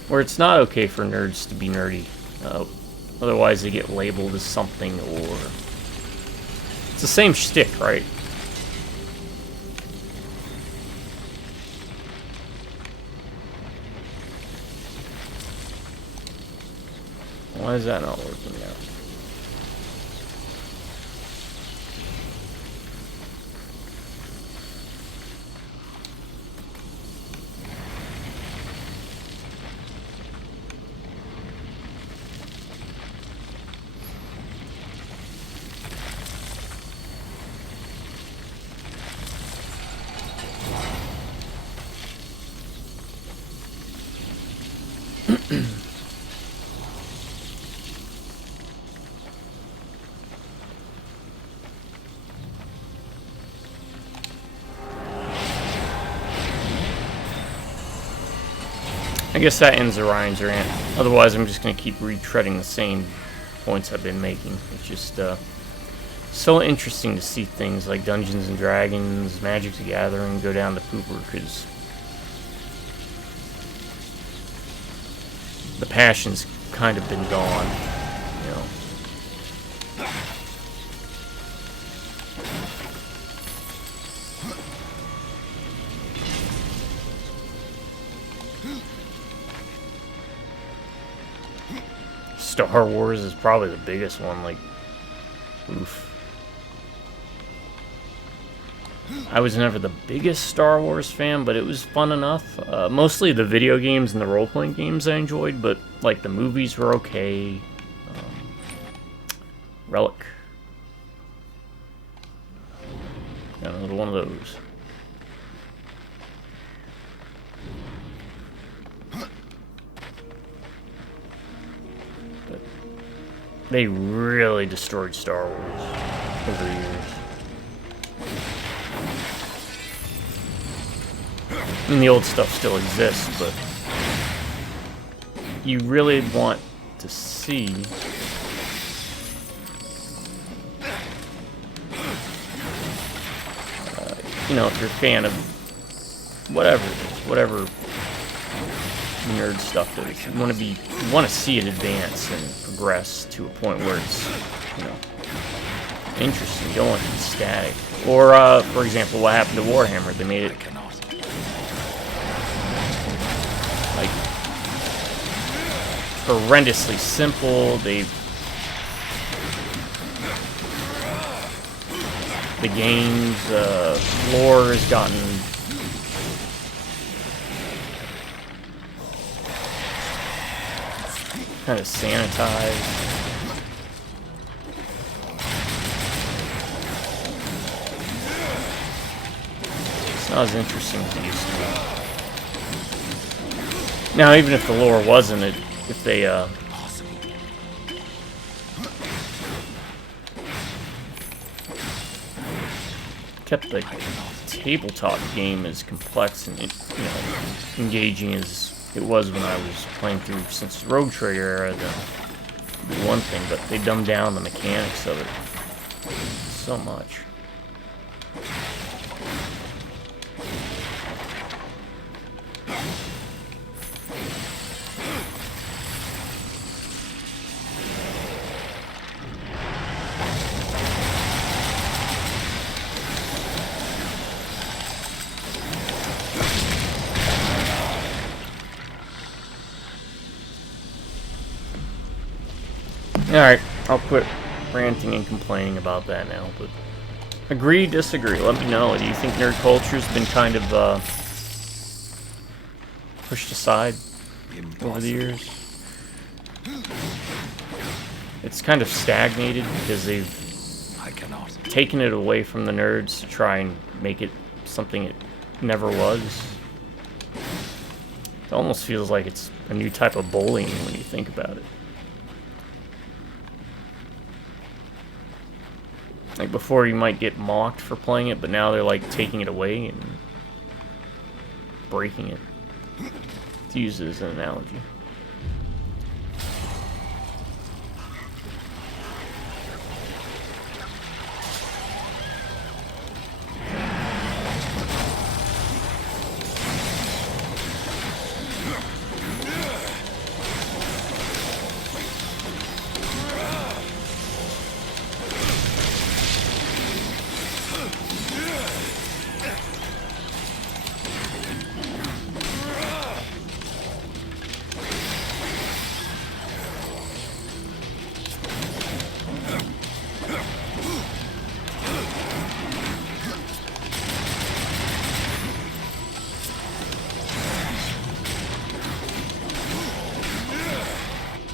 where it's not okay for nerds to be nerdy, otherwise they get labeled as something, or it's the same shtick, right? Why is that not working out? I guess that ends Orion's rant. Otherwise, I'm just going to keep retreading the same points I've been making. It's just so interesting to see things like Dungeons and Dragons, Magic the Gathering go down the pooper, because the passion's kind of been gone, you know. Star Wars is probably the biggest one, like, oof. I was never the biggest Star Wars fan, but it was fun enough. Mostly the video games and the role-playing games I enjoyed, but, like, the movies were okay. Relic. Got another one of those. They really destroyed Star Wars over the years. I mean, the old stuff still exists, but you really want to see you know, if you're a fan of whatever it is, whatever nerd stuff is, you want to see it advance and progress to a point where it's, you know, interesting. You don't want it to be static. Or, for example, what happened to Warhammer? They made it like horrendously simple. The game's lore has gotten kind of sanitized. It's not as interesting as it used to be. Now, even if the lore wasn't, if they kept the tabletop game as complex and engaging as it was when I was playing through since the Rogue Trader era, then it'd be one thing, but they dumbed down the mechanics of it so much. Alright, I'll quit ranting and complaining about that now, but agree, disagree, let me know. Do you think nerd culture's been kind of pushed aside over the years? It's kind of stagnated because they've taken it away from the nerds to try and make it something it never was. It almost feels like it's a new type of bullying when you think about it. Like before you might get mocked for playing it, but now they're like taking it away and breaking it. To use it as an analogy.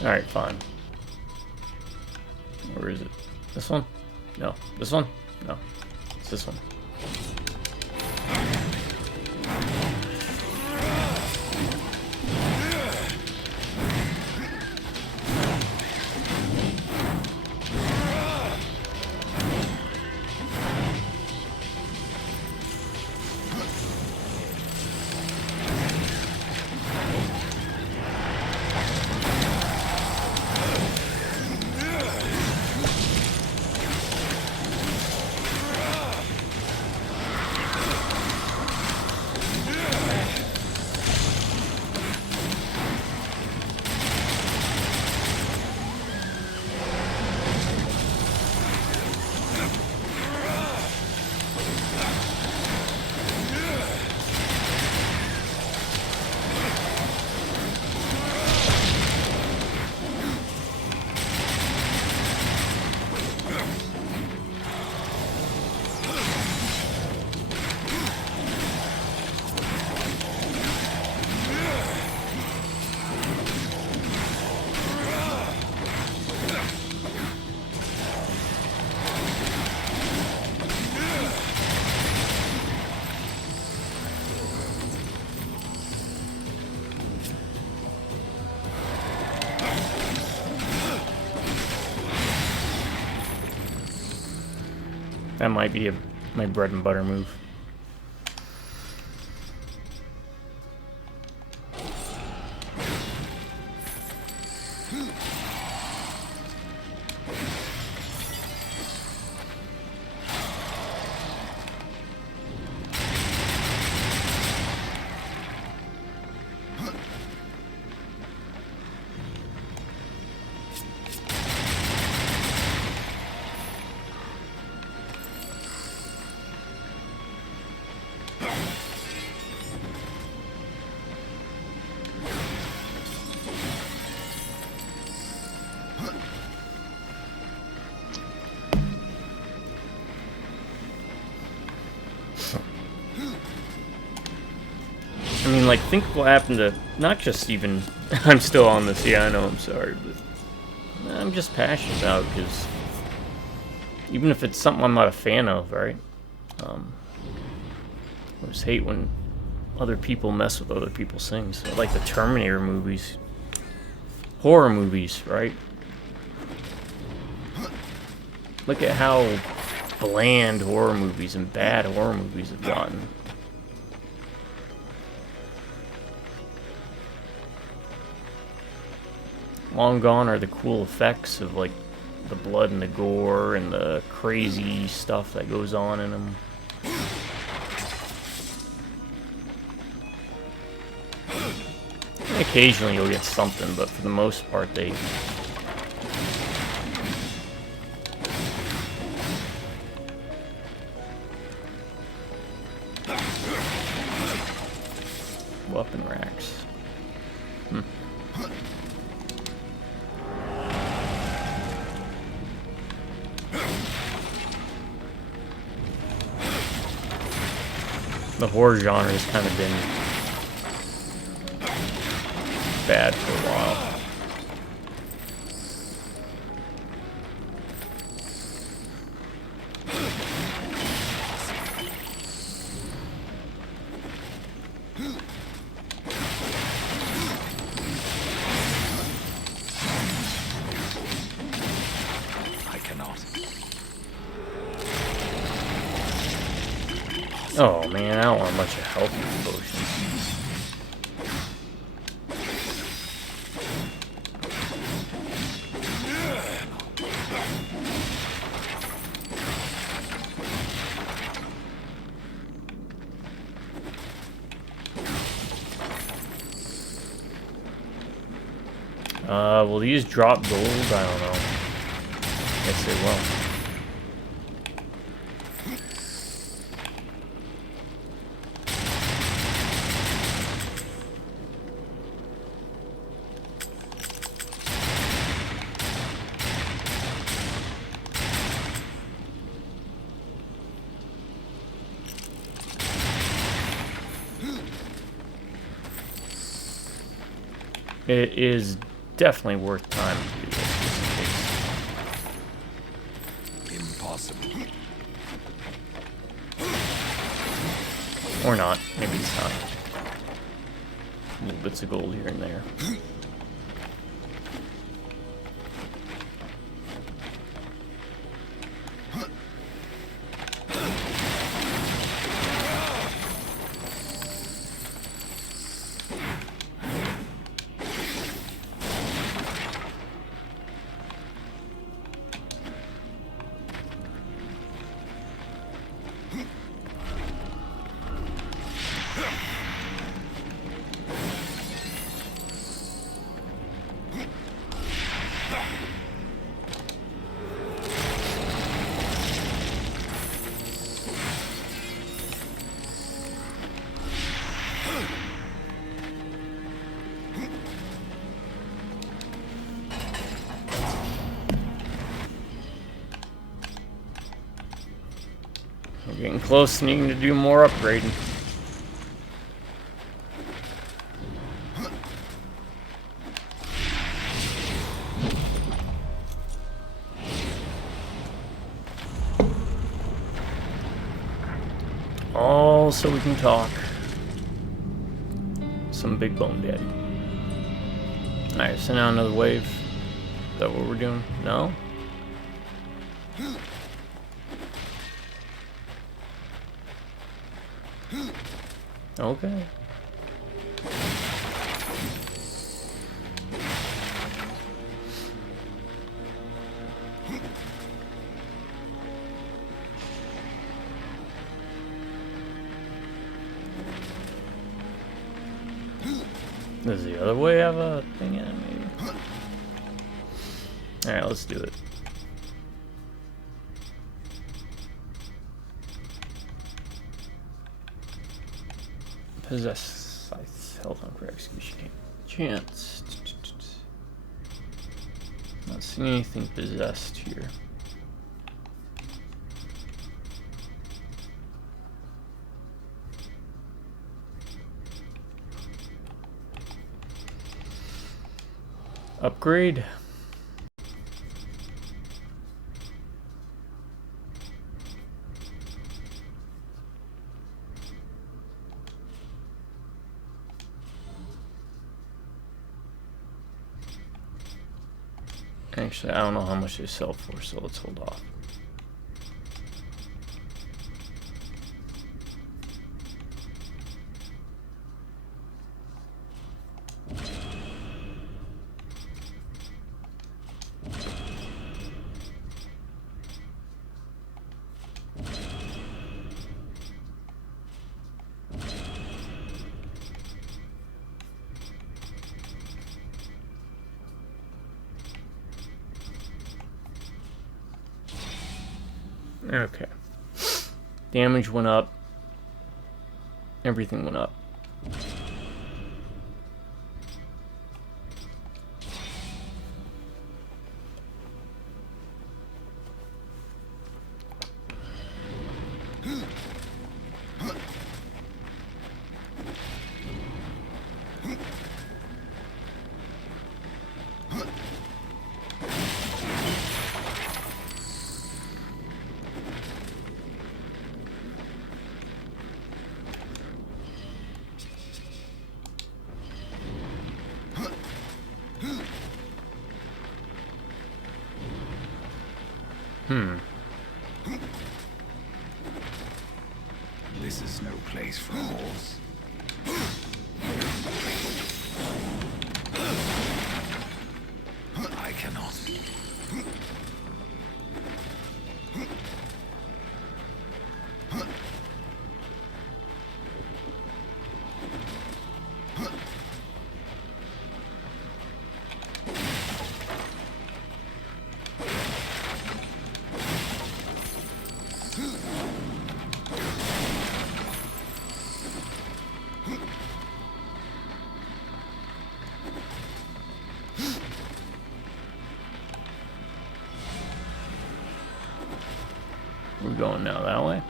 Alright, fine. Where is it? This one? No. This one? No. It's this one. That might be my bread and butter move. I mean, like, think what happened to, not just even, I'm still on this, yeah, I know, I'm sorry, but I'm just passionate about it, because even if it's something I'm not a fan of, right? I just hate when other people mess with other people's things. Like the Terminator movies. Horror movies, right? Look at how bland horror movies and bad horror movies have gotten. Long gone are the cool effects of like the blood and the gore and the crazy stuff that goes on in them. And occasionally you'll get something, but for the most part they weapon racks. The horror genre has kind of been bad for a while. Oh man, I don't want much of health potions. Will these drop gold? I don't know. Guess they will. It is definitely worth time to do this. Impossible. Or not. Maybe it's not. Little bits of gold here and there. We're getting close to needing to do more upgrading. All so we can talk. Some big bone daddy. Alright, send out another wave. Is that what we're doing? No? Okay. Does the other way have a thing in it, maybe? Alright, let's do it. Possess health on correct execution chance. Not seeing anything possessed here. Upgrade. Actually, I don't know how much they sell for, so let's hold off. Okay. Damage went up. Everything went up. This is no place for a horse. I cannot. We're going now that way,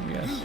I guess.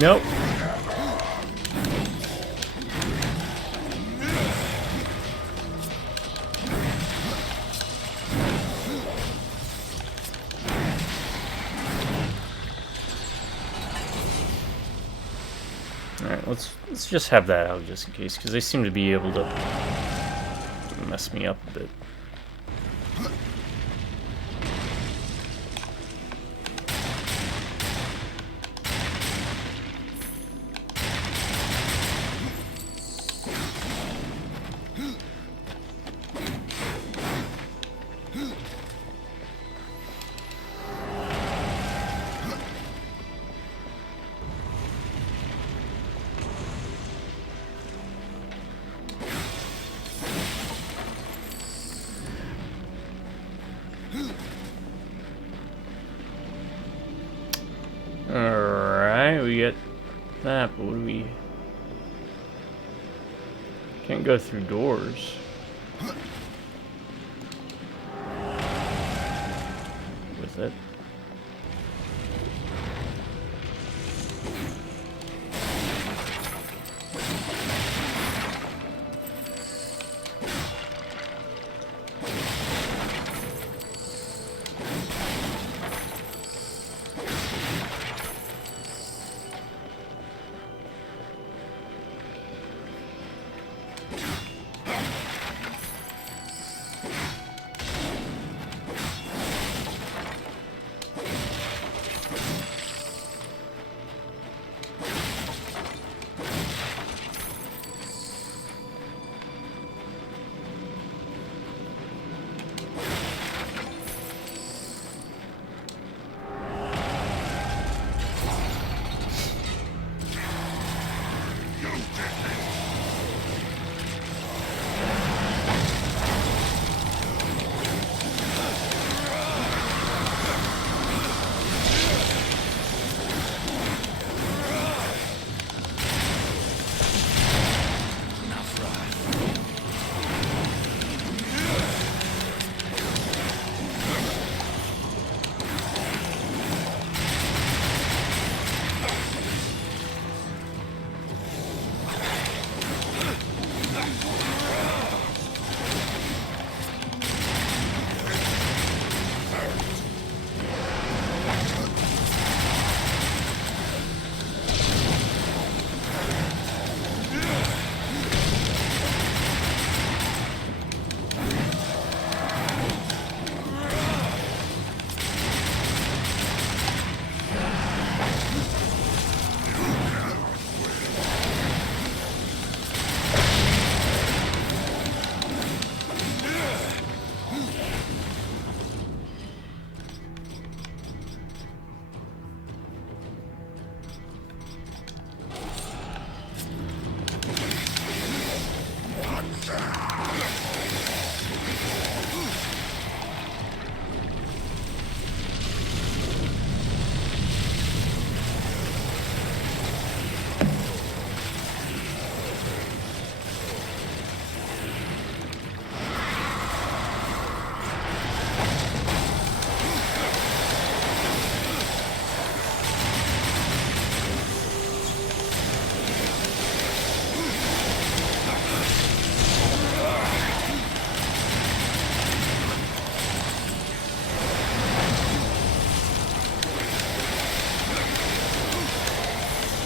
Nope. Alright, let's just have that out just in case, because they seem to be able to mess me up a bit. Alright, we get that, but what do we... Can't go through doors. With it.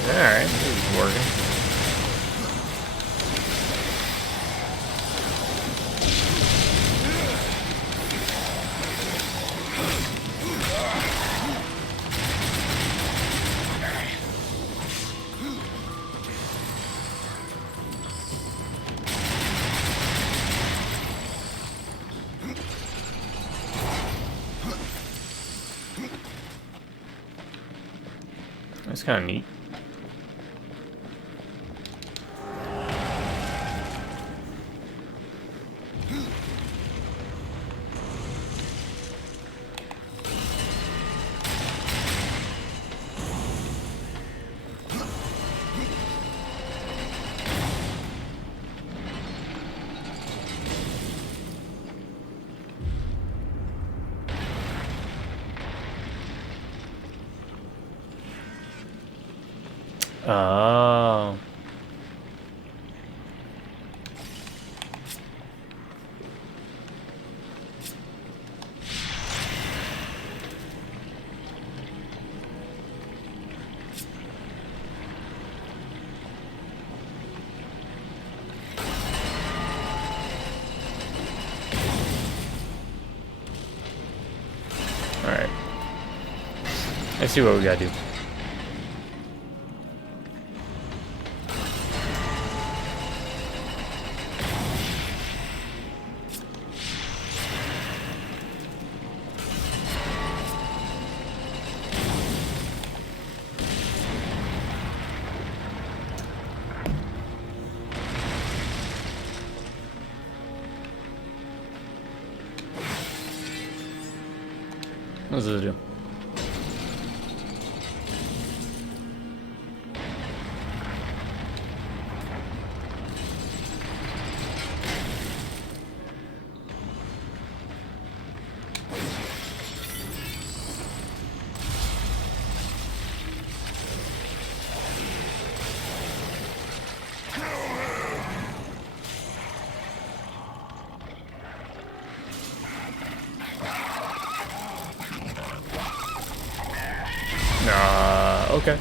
Alright, this is working. That's kind of neat. Oh. Alright. Let's see what we gotta do. What does it do? Okay.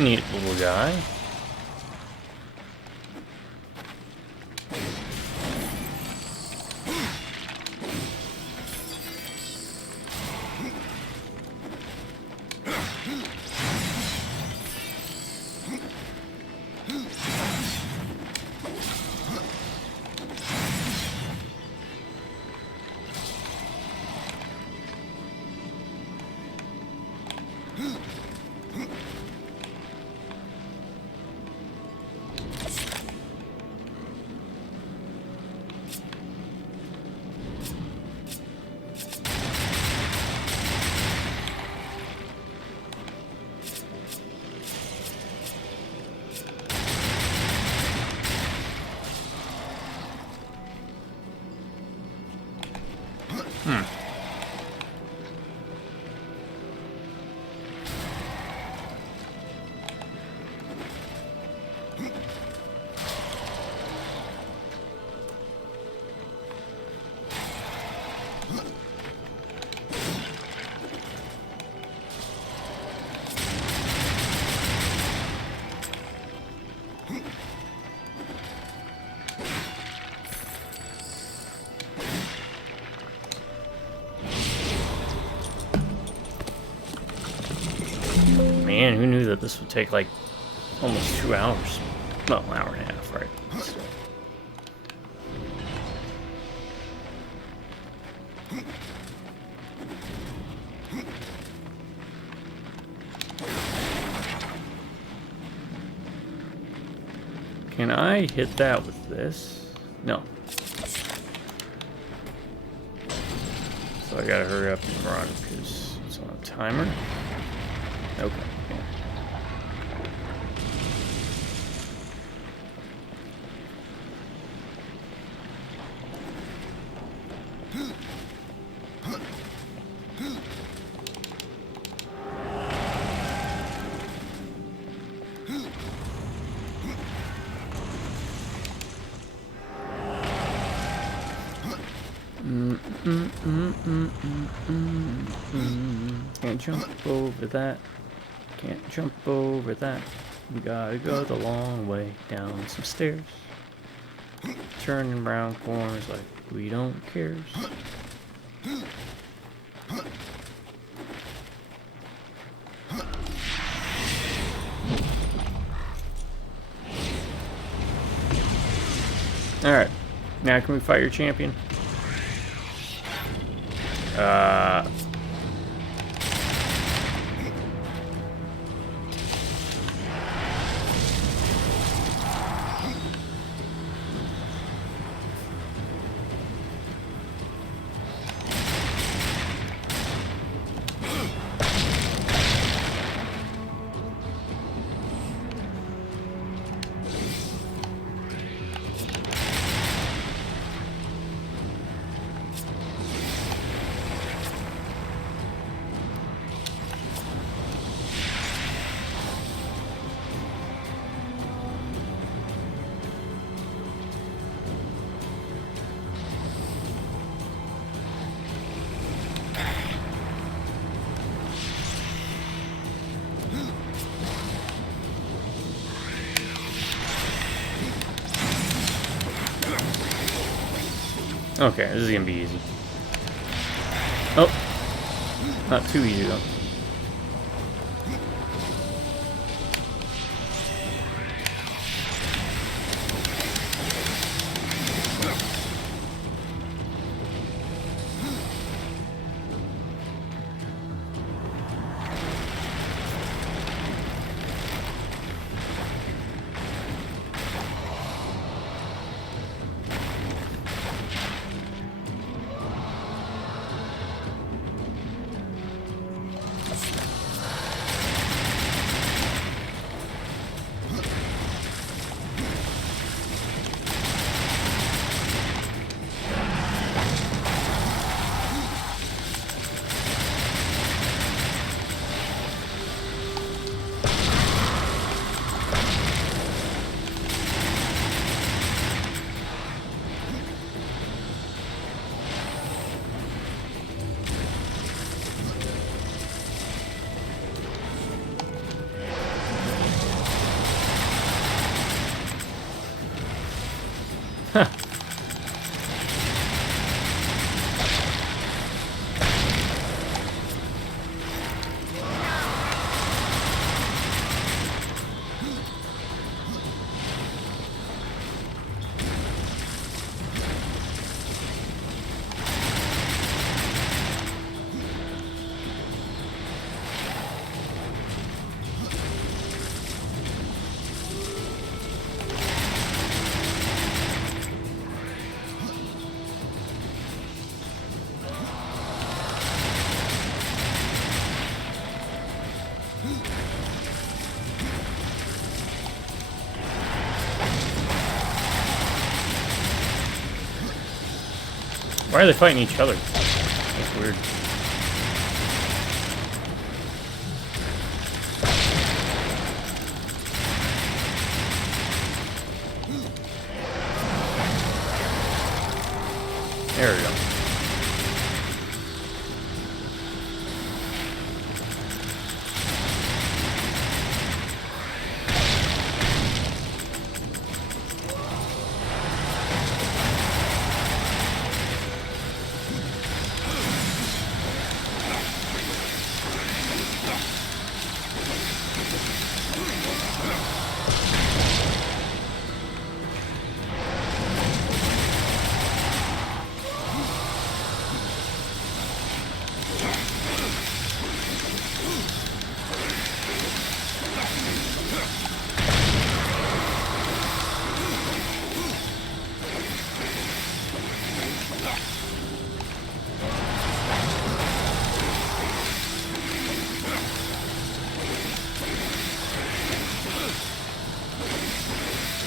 Neat little guy. Man, who knew that this would take like almost 2 hours? Well, an hour and a half, right? So. Can I hit that with this? No. So I gotta hurry up and run because it's on a timer. Okay. Yeah. Can't jump over that. Can't jump over that. We gotta go the long way down some stairs. Turning around corners like we don't care. Alright. Now can we fight your champion? Okay, this is gonna be easy. Oh, not too easy though. Why are they fighting each other? That's weird. There we go.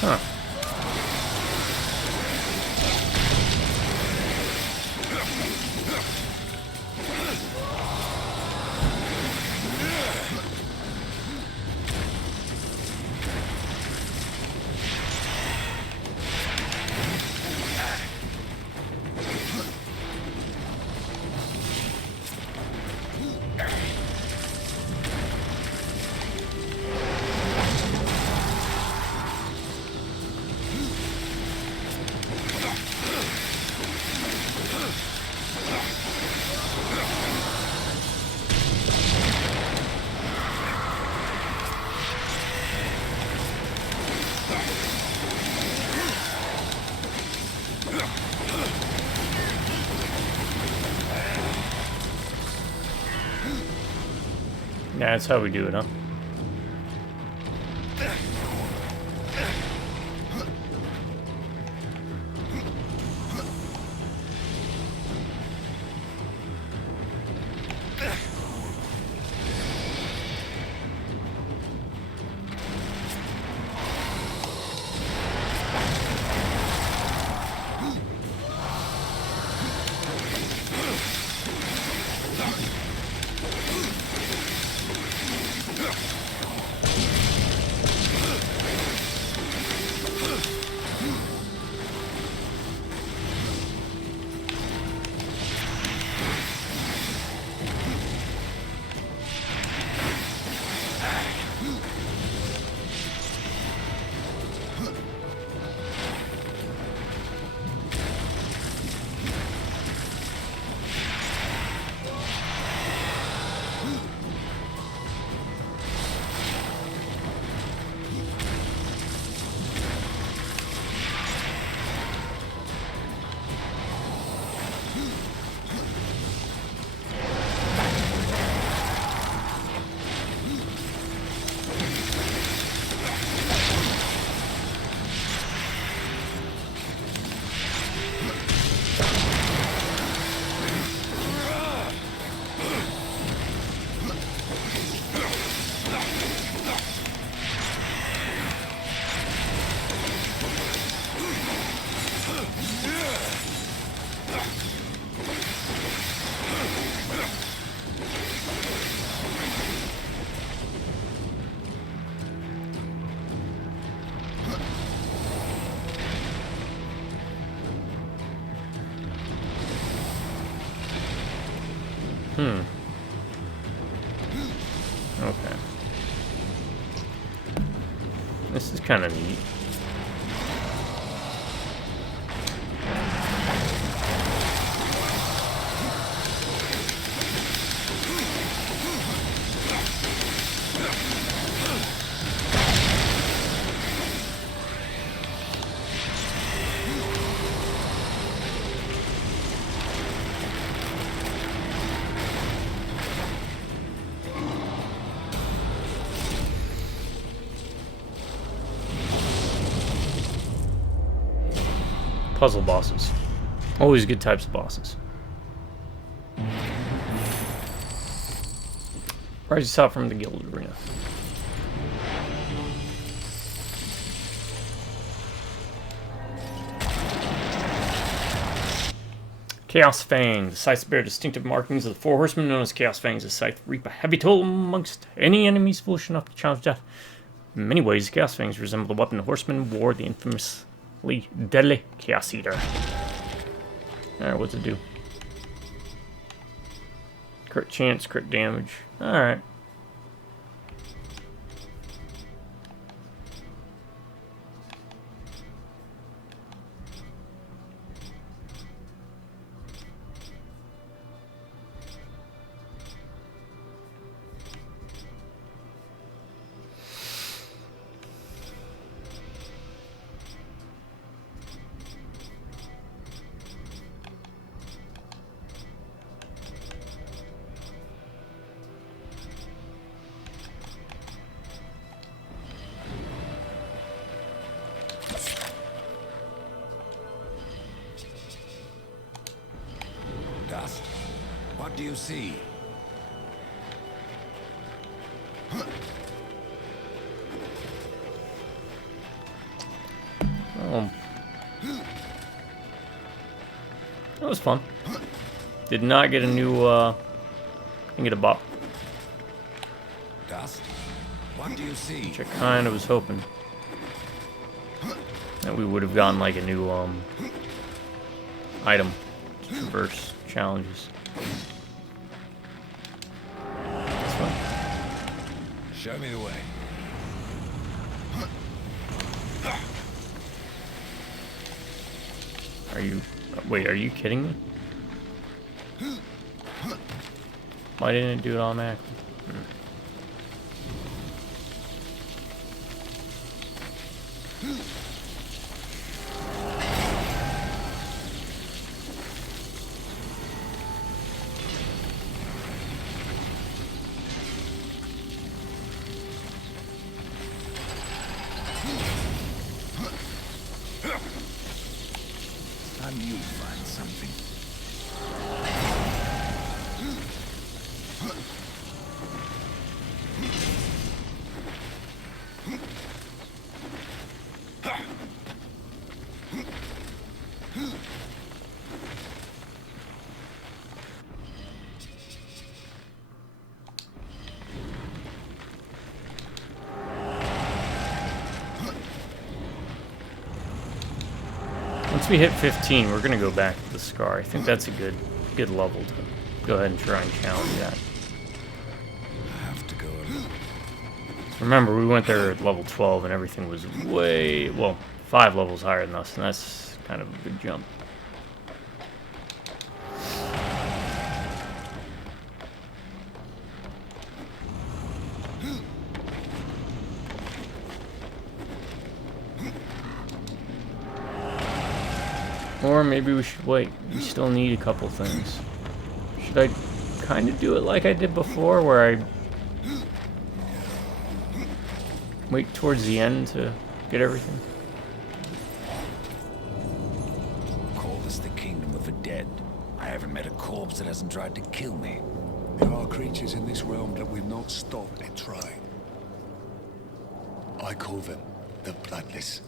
Huh. Yeah, that's how we do it, huh? Okay. This is kind of neat. Puzzle bosses. Always good types of bosses. Rise sought from the Guild Arena. Chaos Fangs. The scythes bear distinctive markings of the four horsemen known as Chaos Fangs. The scythe reap a heavy toll amongst any enemies foolish enough to challenge death. In many ways, Chaos Fangs resemble the weapon the horsemen wore, the infamously deadly Chaos Eater. Alright, what's it do? Crit chance, crit damage. Alright. Dust. What do you see? Oh. That was fun. Did not get a new, didn't get a bop. Dust. What do you see? Which I kind of was hoping. That we would have gotten like a new, item to traverse challenges. That's fun. Show me the way. Are you... Wait, are you kidding me? Why didn't it do it automatically? Time you find something. Once we hit 15, we're gonna go back to the Scar. I think that's a good level to go ahead and try and challenge that. I have to go alone. Remember, we went there at level 12 and everything was way, well, 5 levels higher than us, and that's kind of a big jump. Or maybe we should wait. We still need a couple things. Should I kind of do it like I did before, where I wait towards the end to get everything? Call this the kingdom of the dead. I haven't met a corpse that hasn't tried to kill me. There are creatures in this realm that will not stop at trying. I call them the Bloodless.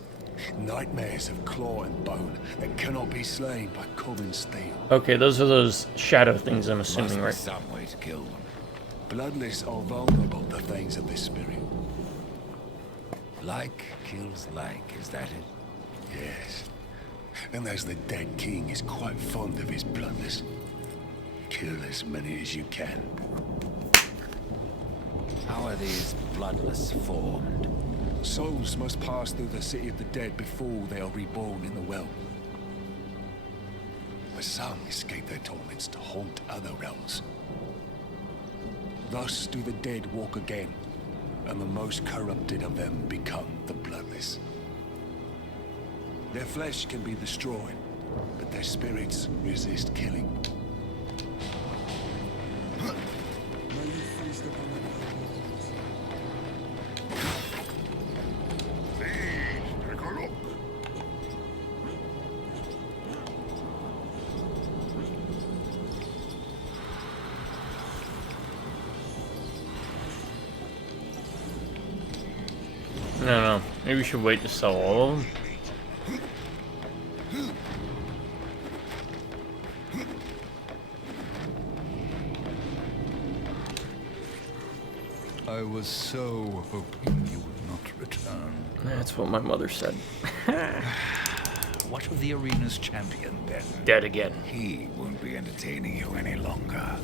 Nightmares of claw and bone that cannot be slain by common steel. Okay, those are those shadow things, I'm Must assuming, be right? some way to kill them. Bloodless are vulnerable to things of this spirit. Like kills like, is that it? Yes. And as the dead king is quite fond of his Bloodless, kill as many as you can. How are these bloodless formed? Souls must pass through the city of the dead before they are reborn in the well. But some escape their torments to haunt other realms. Thus do the dead walk again, and the most corrupted of them become the Bloodless. Their flesh can be destroyed, but their spirits resist killing. No. Maybe we should wait to sell all of them. I was so hoping you would not return. That's what my mother said. What of the arena's champion, then? Dead again. He won't be entertaining you any longer.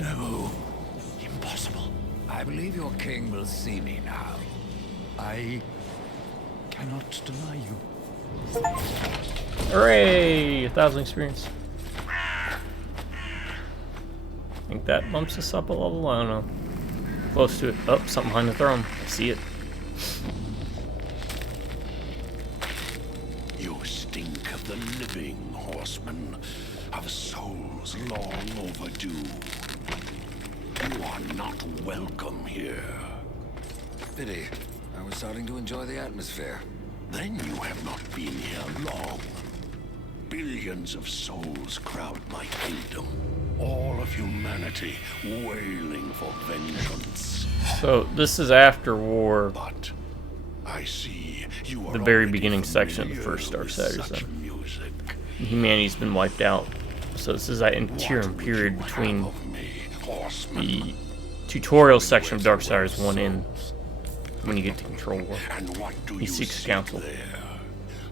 No. Impossible. I believe your king will see me now. I cannot deny you. Hooray! 1,000 experience. I think that bumps us up a level. I don't know. Close to it. Oh, something behind the throne. I see it. You stink of the living, horseman, of souls long overdue. You are not welcome here. Pity. I was starting to enjoy the atmosphere. Then you have not been here long. Billions of souls crowd my kingdom. All of humanity wailing for vengeance. So this is after war. But I see you are The very already beginning section of the familiar first with Darksiders, such then. music. Humanity's been wiped out. So this is that interim What would period you between have of me, horseman? the tutorial section of Darksiders 1 in when you get to control war. And what do He you seeks seek counsel. there?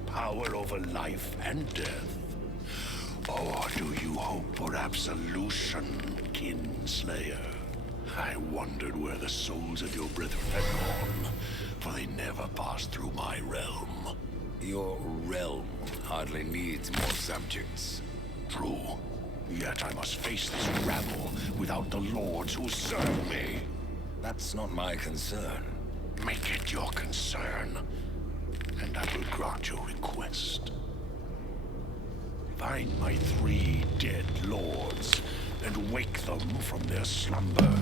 Power over life and death? Or do you hope for absolution, kinslayer? I wondered where the souls of your brethren had gone, for they never passed through my realm. Your realm hardly needs more subjects. True. Yet I must face this rabble without the lords who serve me. That's not my concern. Make it your concern, and I will grant your request. Find my 3 dead lords, and wake them from their slumber.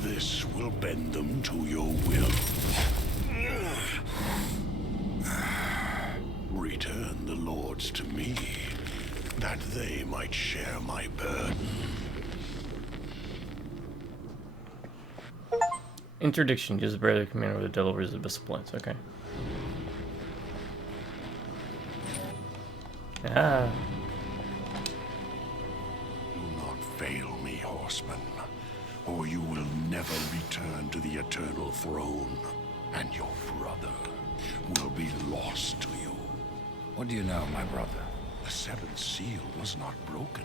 This will bend them to your will. Return the lords to me, that they might share my burden. Interdiction gives the brother command over the delivers of disciplines. Okay. Ah. Do not fail me, horseman, or you will never return to the eternal throne, and your brother will be lost to you. What do you know, my brother? The 7th seal was not broken,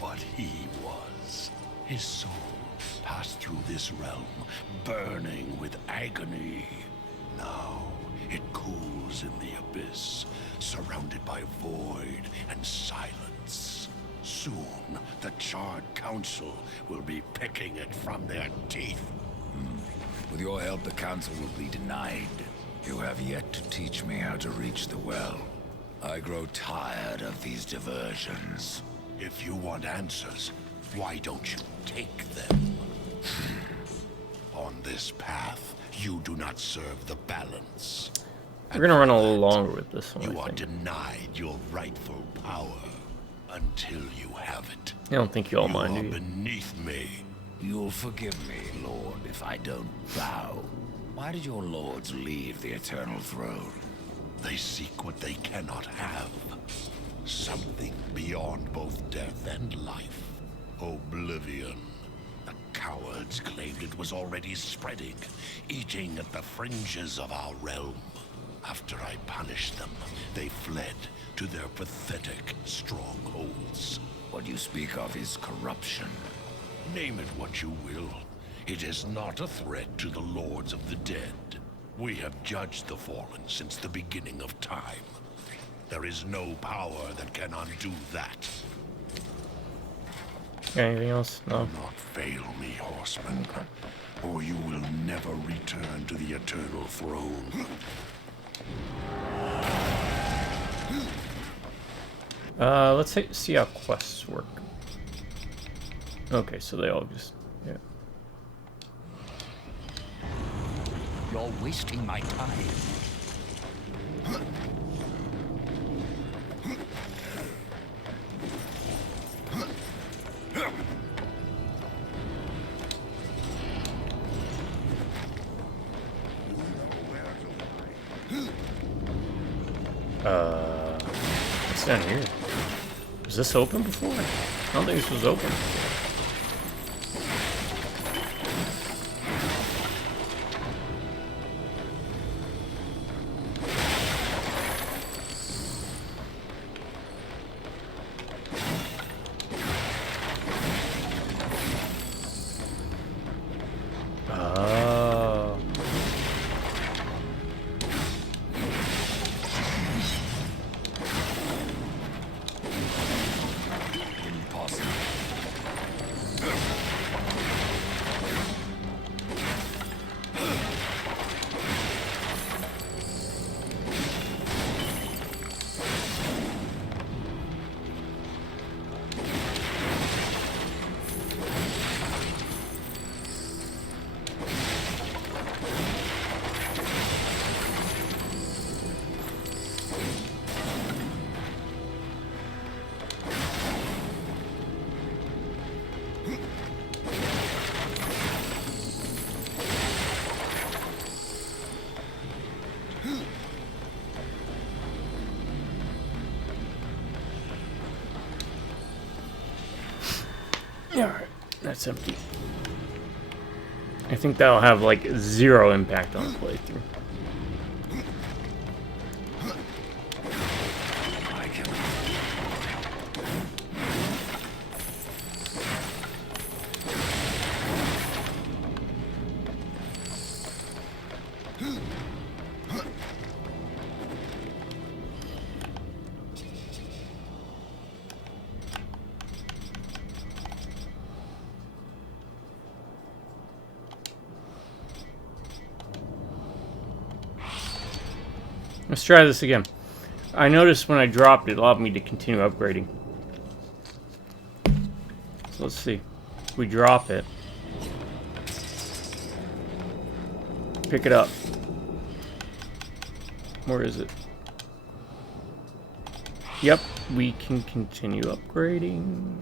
but he was. His soul passed through this realm, burning with agony. Now it cools in the abyss, surrounded by void and silence. Soon, the Charred Council will be picking it from their teeth. With your help, the council will be denied. You have yet to teach me how to reach the well. I grow tired of these diversions. If you want answers, why don't you take them? On this path, you do not serve the balance. We're gonna run a little longer with this one. You I are think. denied your rightful power until you have it. I don't think you all You mind, are do you? beneath me. You'll forgive me, Lord, if I don't bow. Why did your lords leave the Eternal Throne? They seek what they cannot have. Something beyond both death and life. Oblivion. The cowards claimed it was already spreading, eating at the fringes of our realm. After I punished them, they fled to their pathetic strongholds. What you speak of is corruption. Name it what you will. It is not a threat to the lords of the dead. We have judged the fallen since the beginning of time. There is no power that can undo that. Got anything else? No. Do not fail me, horseman, or you will never return to the Eternal Throne. Let's see how quests work. Okay, so they all just, yeah. You're wasting my time. What's down here? Was this open before? I don't think this was open. Alright, that's empty. I think that'll have like 0 impact on the playthrough. Let's try this again. I noticed when I dropped it allowed me to continue upgrading. So let's see. If we drop it. Pick it up. Where is it? Yep, we can continue upgrading.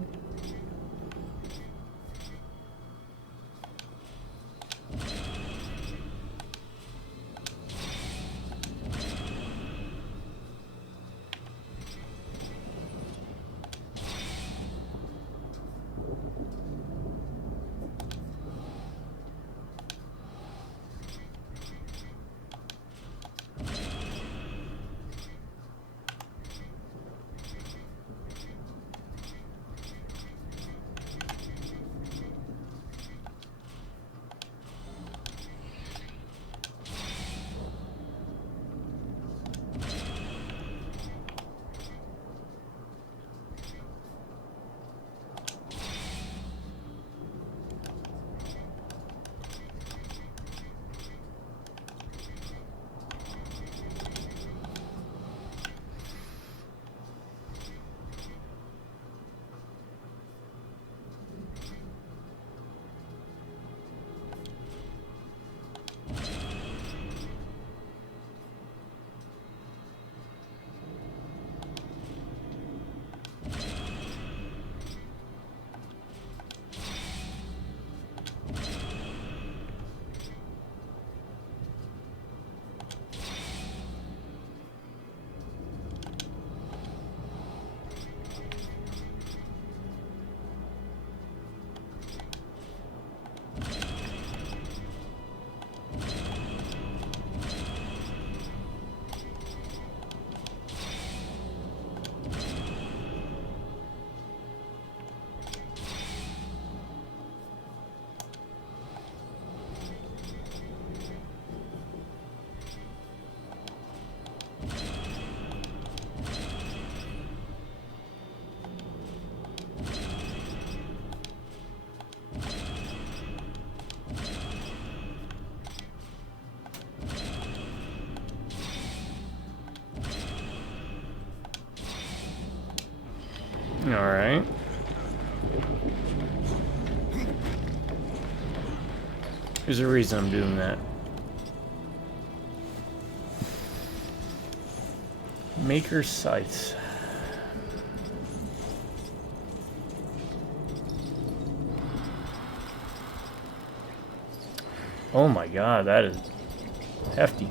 Alright. There's a reason I'm doing that. Maker sites. Oh my god, that is hefty.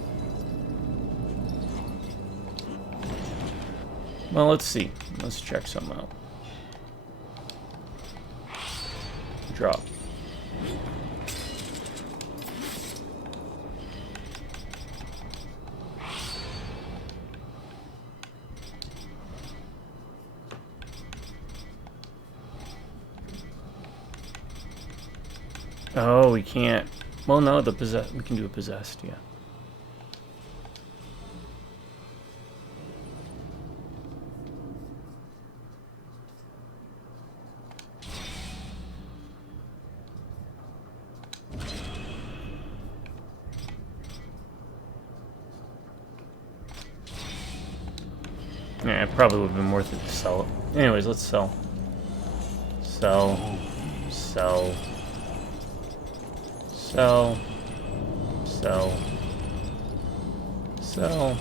Well, let's see. Let's check something out. Drop. Oh, we can't. Well, no, we can do a possessed, yeah. Yeah, it probably would have been worth it to sell it. Anyways, let's sell. Sell. Sell. Sell. Sell. Sell.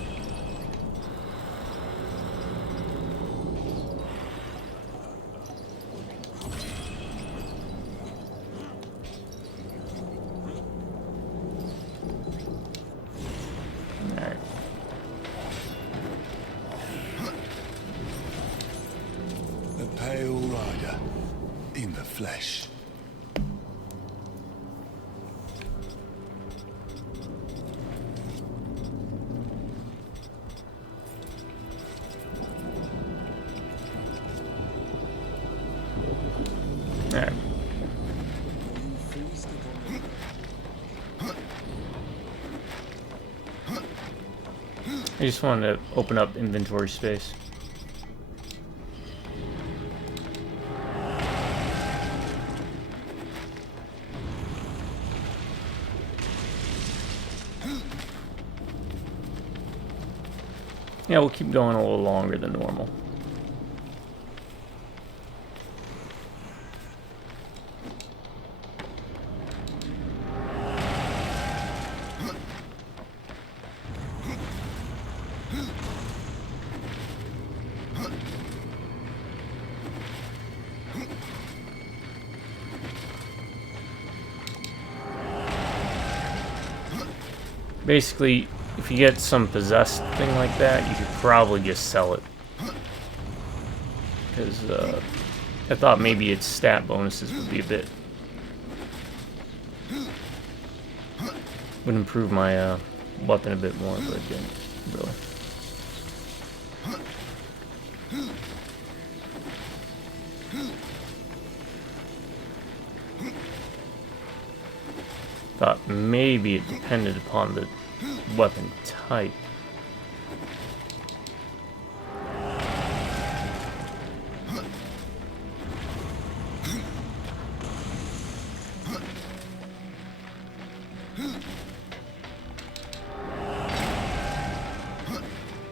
Alright. The Pale Rider. in the flesh. Alright. I just wanted to open up inventory space. Yeah, we'll keep going a little longer than normal. Basically, if you get some possessed thing like that, you could probably just sell it. Because I thought maybe its stat bonuses would be a bit... would improve my weapon a bit more, but it didn't, really. Thought maybe it depended upon the weapon type.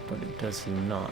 But it does not.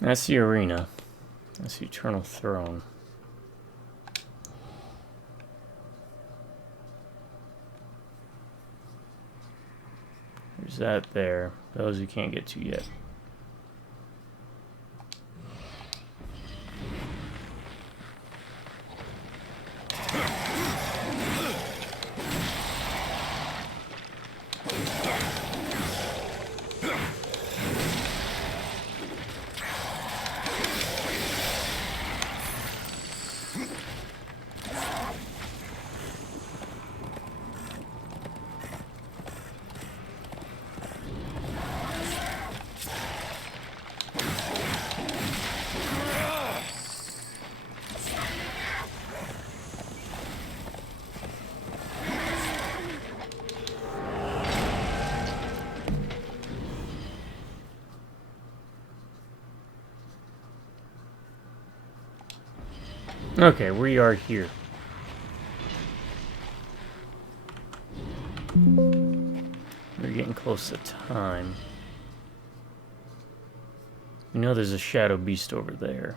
That's the arena. That's the Eternal Throne. There's that there. Those we can't get to yet. Okay, we are here. We're getting close to time. We know there's a shadow beast over there.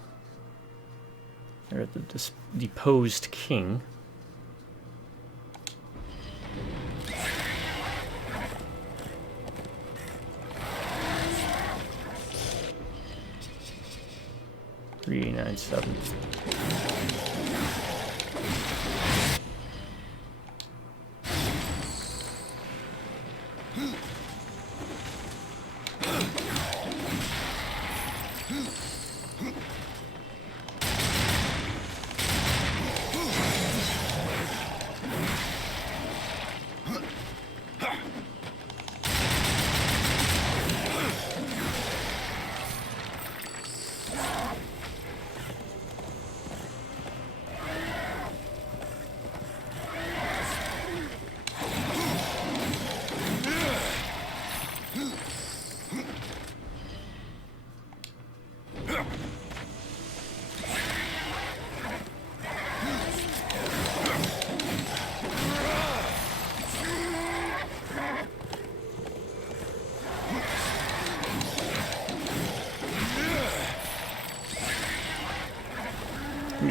They're at the deposed king. $3,897.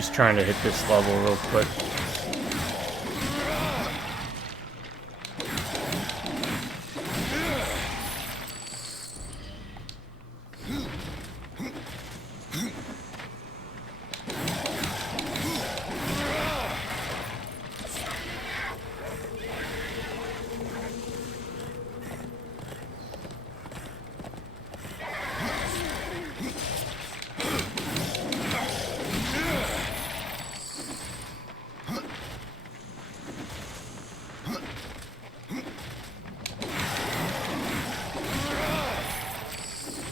just trying to hit this level real quick.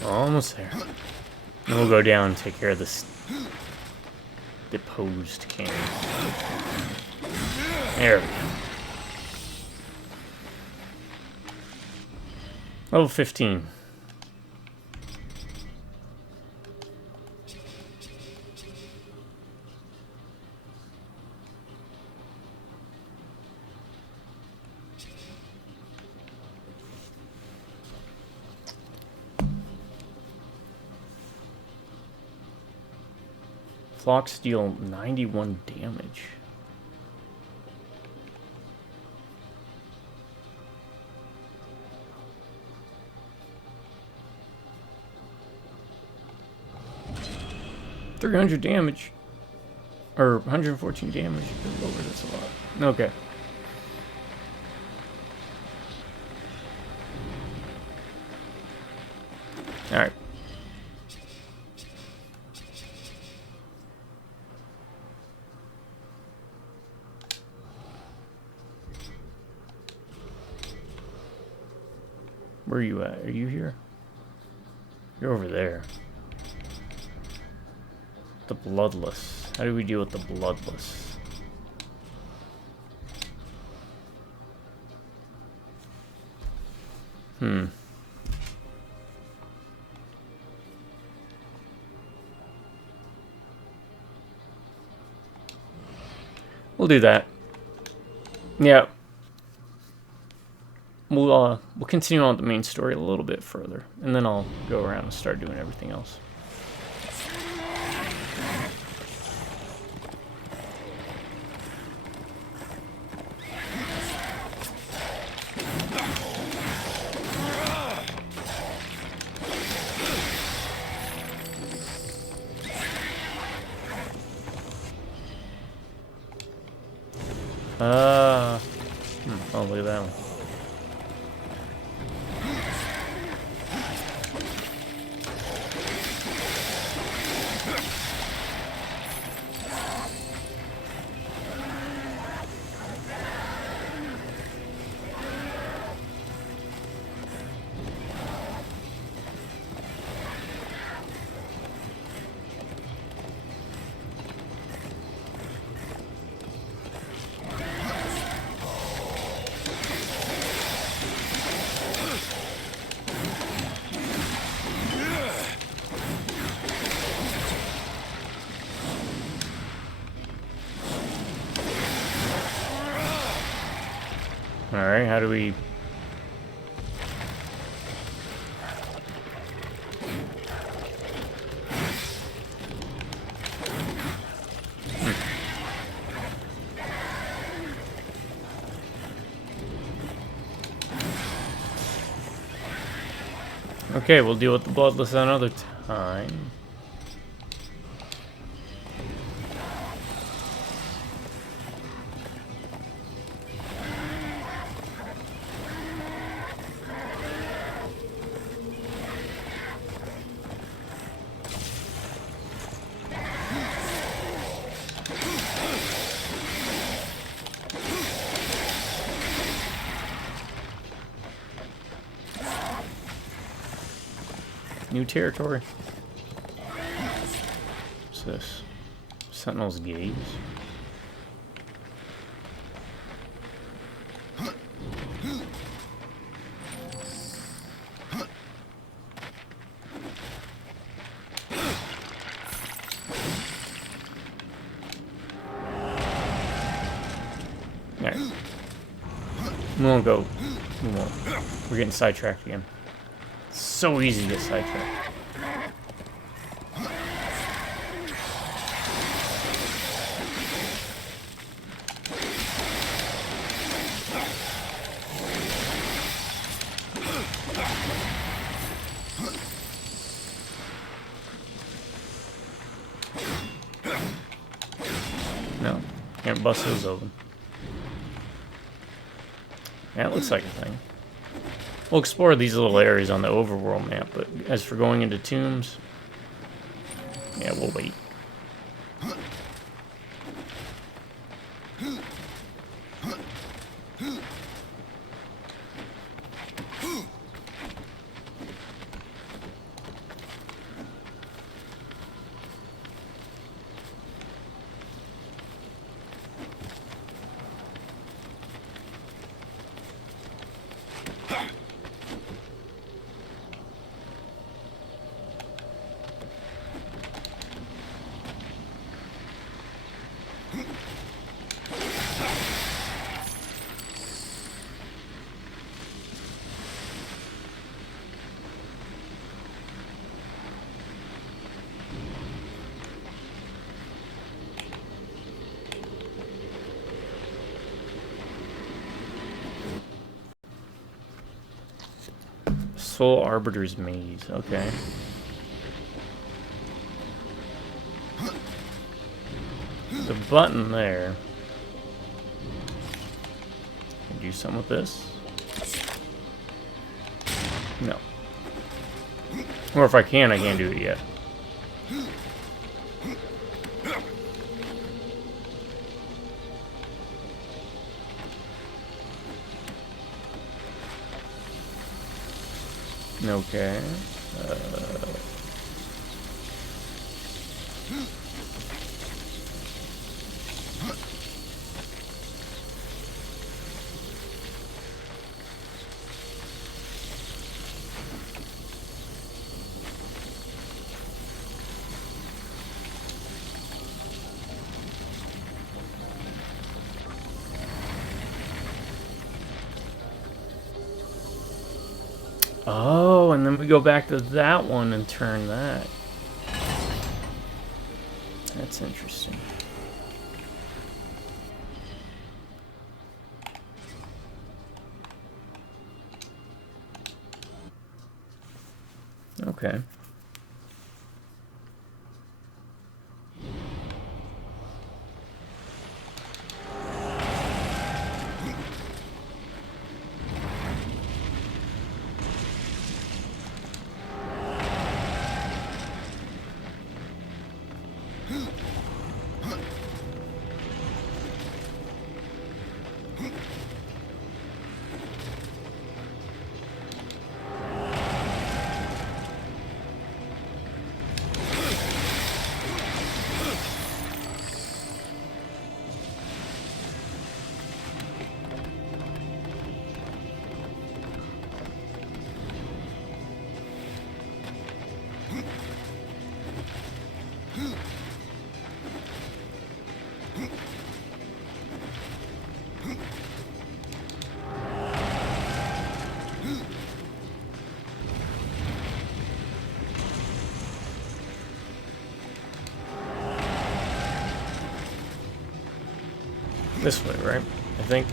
Almost there. And we'll go down and take care of this deposed king. There we go. Level 15. Flocks deal 91 damage. $300 damage. Or 114 damage. Lower this a lot. Okay. Alright. Where are you at? Are you here? You're over there. The Bloodless. How do we deal with the Bloodless? We'll do that. Yeah. We'll continue on with the main story a little bit further, and then I'll go around and start doing everything else. Oh, look at that one. Alright, how do we... Okay, we'll deal with the Bloodless another time. New territory. What's this? Sentinel's Gaze. Alright. We won't go. We won't. We're getting sidetracked again. So easy to get sidetracked. Can't bust those open. Yeah, it looks like a thing. We'll explore these little areas on the overworld map, but as for going into tombs, yeah, we'll wait. Soul Arbiter's Maze, okay. The button there. Can I do something with this? No. Or if I can, I can't do it yet. Okay. Oh, and then we go back to that one and turn that. That's interesting. Okay. This way, right? I think.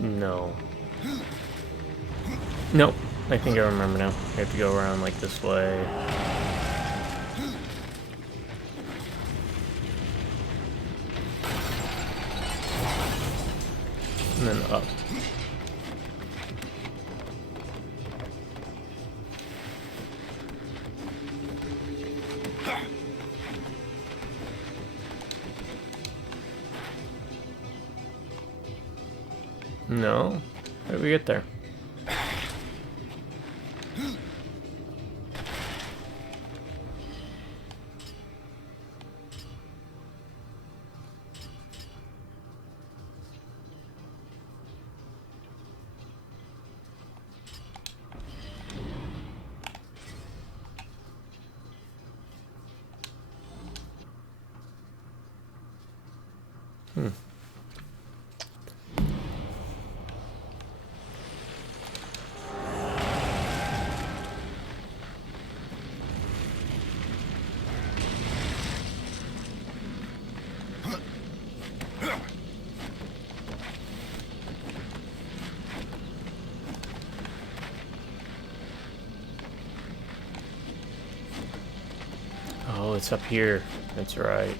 No. Nope. I think I remember now. I have to go around like this way. And then up. No. How did we get there? it's up here. That's right.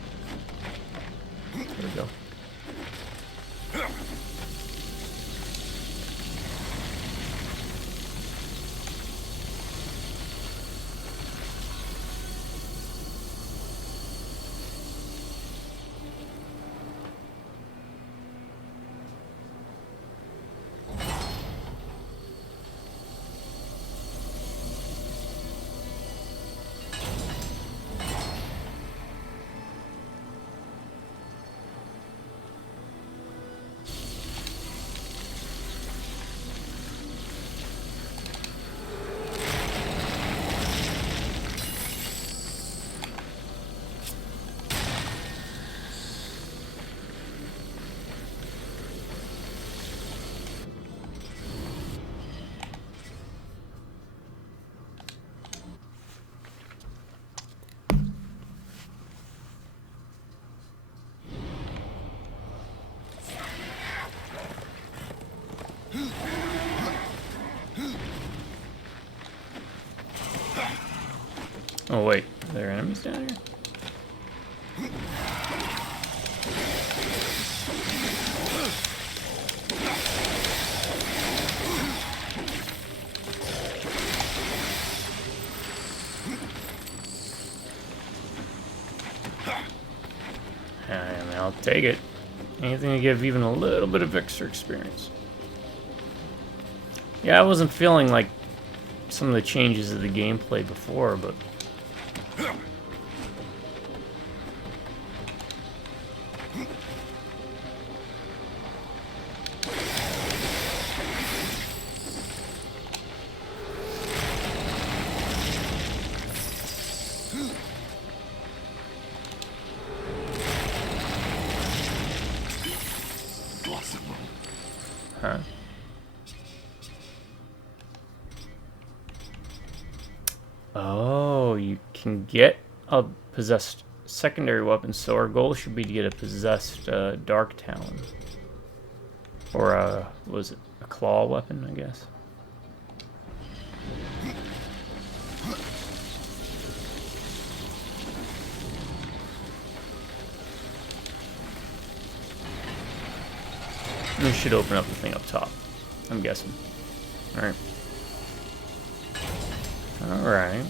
There we go. Oh wait, are there enemies down here? I mean, I'll take it. Anything to give even a little bit of extra experience. Yeah, I wasn't feeling like some of the changes of the gameplay before, but huh? Oh, you can get a possessed secondary weapon, so our goal should be to get a possessed Dark Talon. Or a, what was it, a claw weapon, I guess? This should open up the thing up top, I'm guessing. Alright. Alright.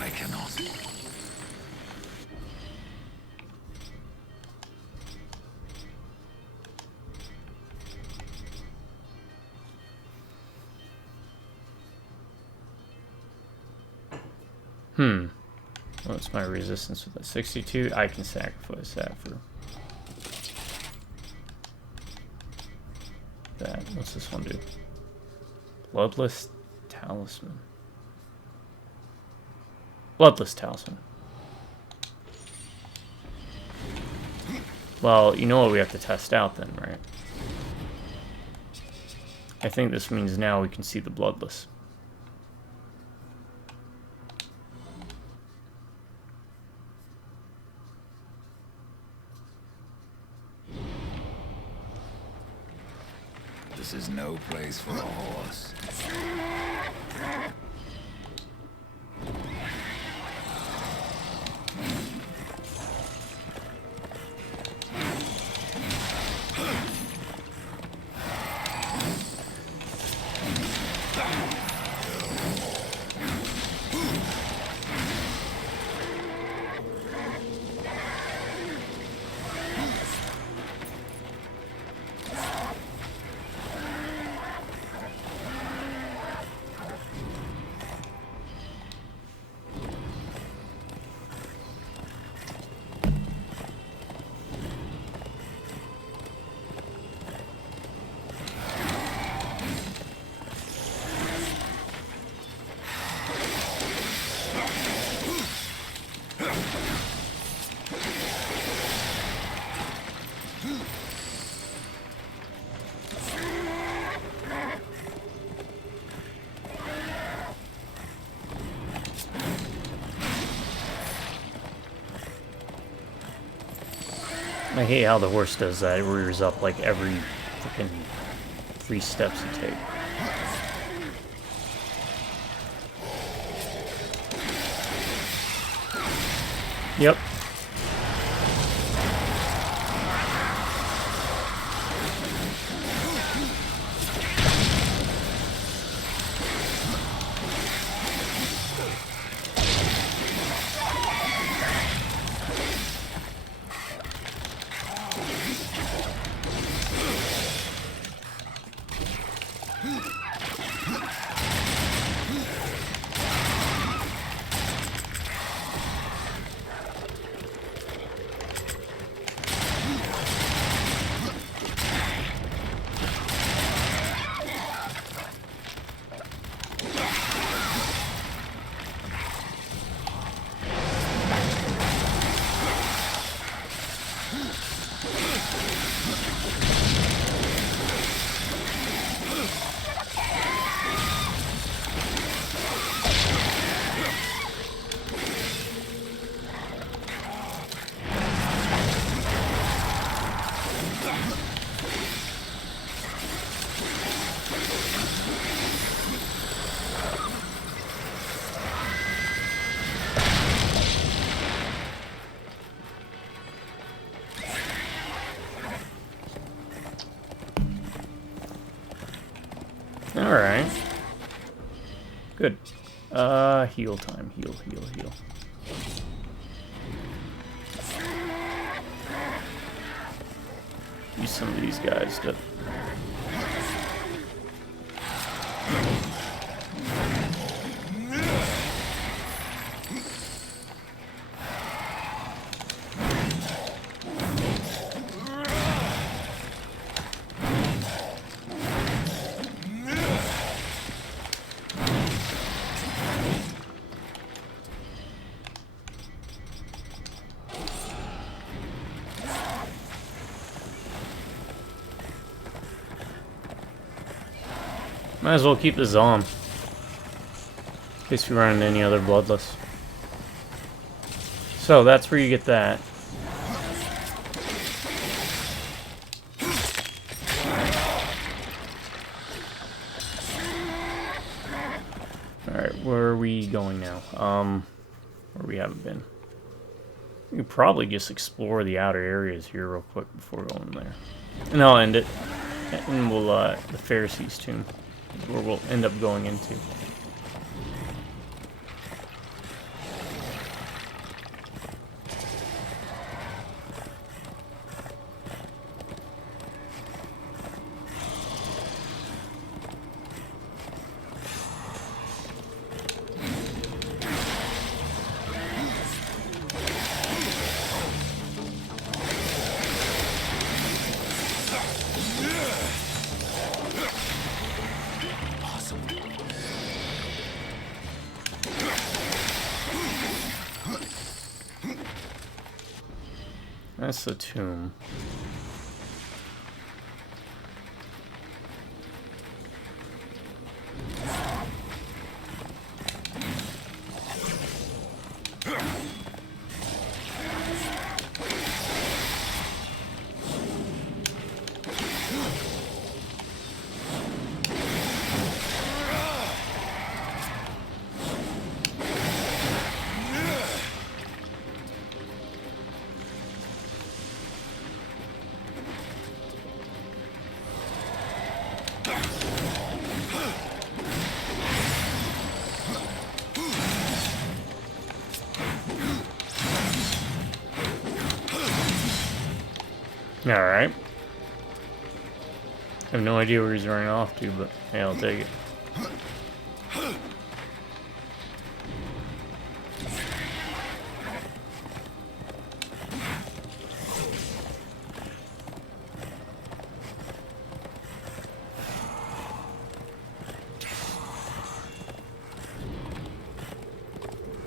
I cannot. What's my resistance with that? 62? I can sacrifice that for that. What's this one do? Bloodless Talisman. Bloodless Talisman. Well, you know what we have to test out then, right? I think this means now we can see the Bloodless. This is no place for a horse. I hate how the horse does that. It rears up like every freaking 3 steps you take. Yep. Alright. Good. Heal time. Heal. Use some of these guys to... Might as well keep this on, in case we run into any other bloodless. So that's where you get that. Alright, where are we going now? Where we haven't been. We could probably just explore the outer areas here real quick before going there. And I'll end it. And we'll, the Pharisees' tomb is where we'll end up going into. That's the tomb. Alright. I have no idea where he's running off to, but yeah, I'll take it.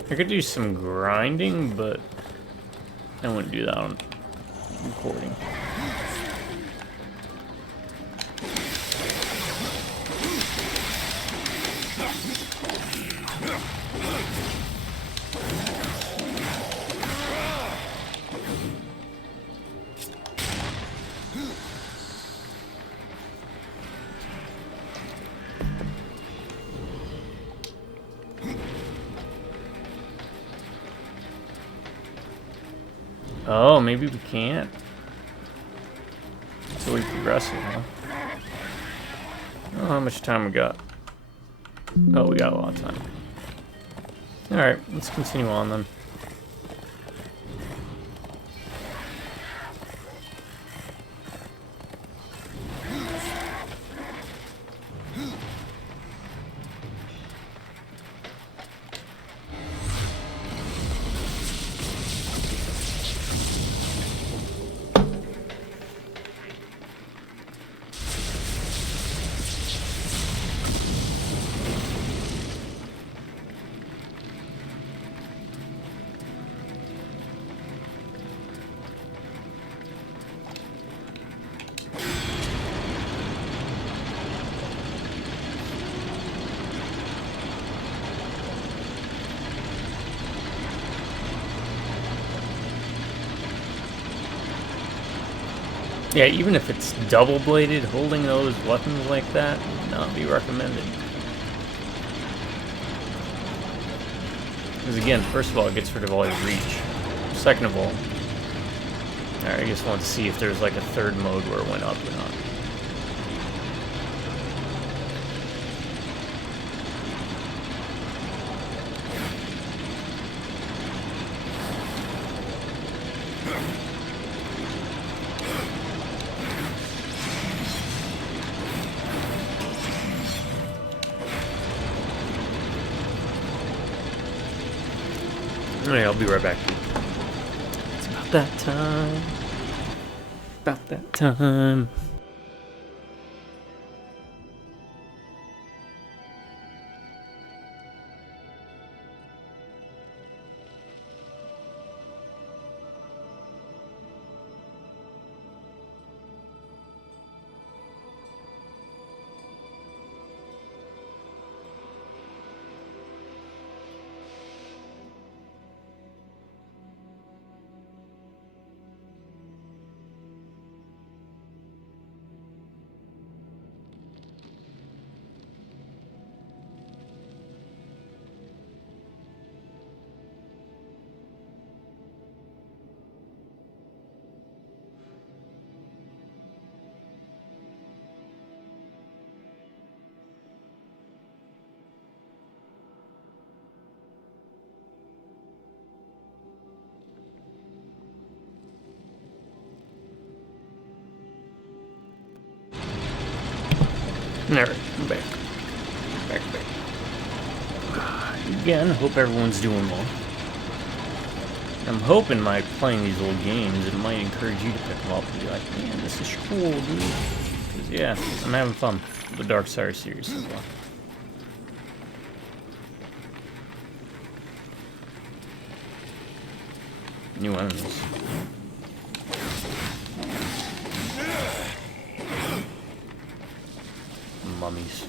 I could do some grinding, but I wouldn't do that on recording. Oh, maybe we can't. So we progress it, huh? Oh, how much time we got? Oh, we got a lot of time. Alright, let's continue on then. Yeah, even if it's double-bladed, holding those weapons like that would not be recommended. Because again, first of all, it gets rid of all your reach. Second of all, I just wanted to see if there's like a third mode where it went up or not. Alright, I'll be right back. It's about that time. About that time. Alright, I'm back. Back. Again, hope everyone's doing well. I'm hoping by playing these old games, it might encourage you to pick them up and be like, man, this is cool, dude. Because, yeah, I'm having fun with the Darksiders series as well. New enemies. Mummies.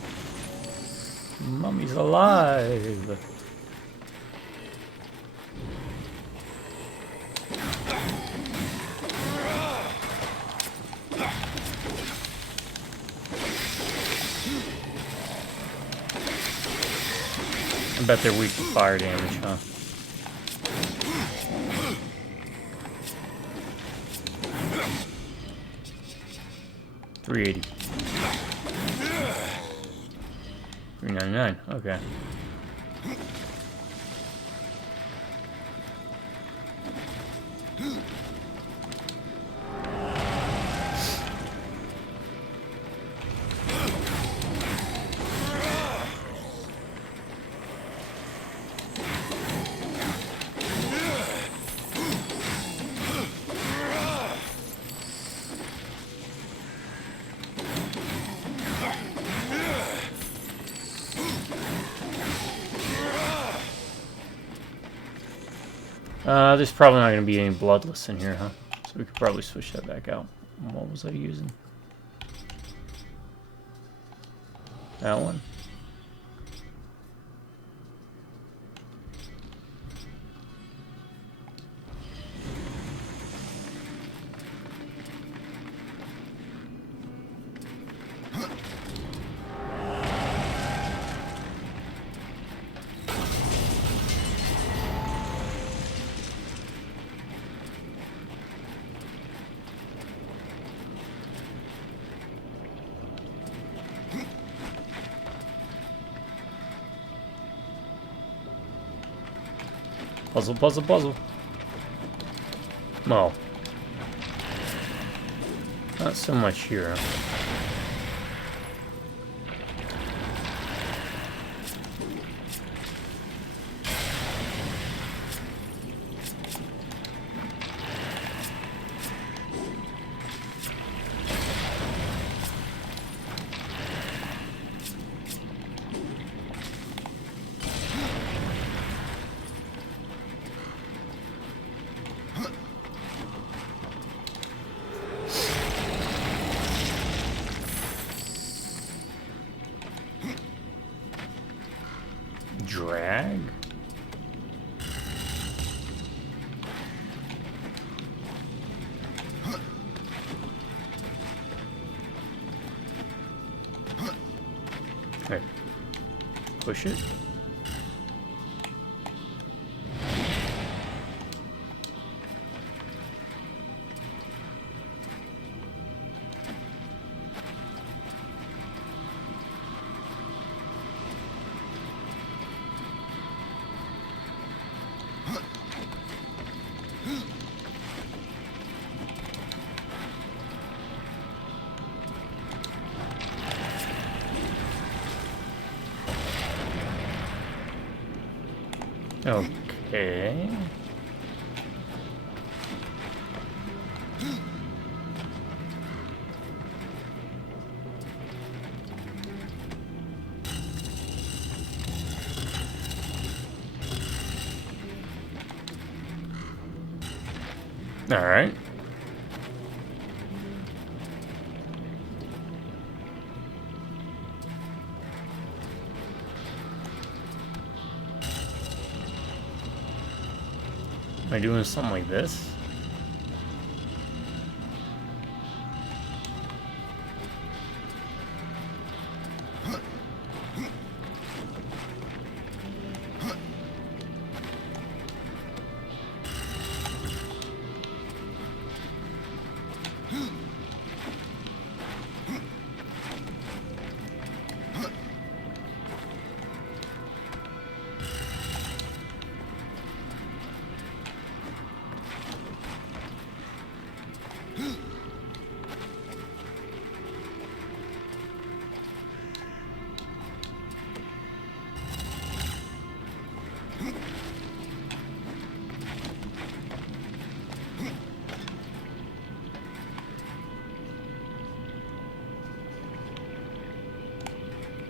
Mummies alive! I bet they're weak to fire damage, huh? $380. $399. Okay. There's probably not going to be any bloodless in here, huh? So we could probably switch that back out. What was I using? That one. Puzzle, puzzle, puzzle. Well, not so much here. Drag? Okay. Push it. Okay. All right. Am I doing something like this?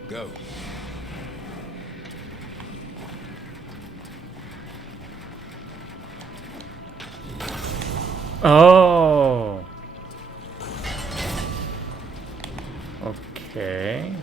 Go. Oh. Okay.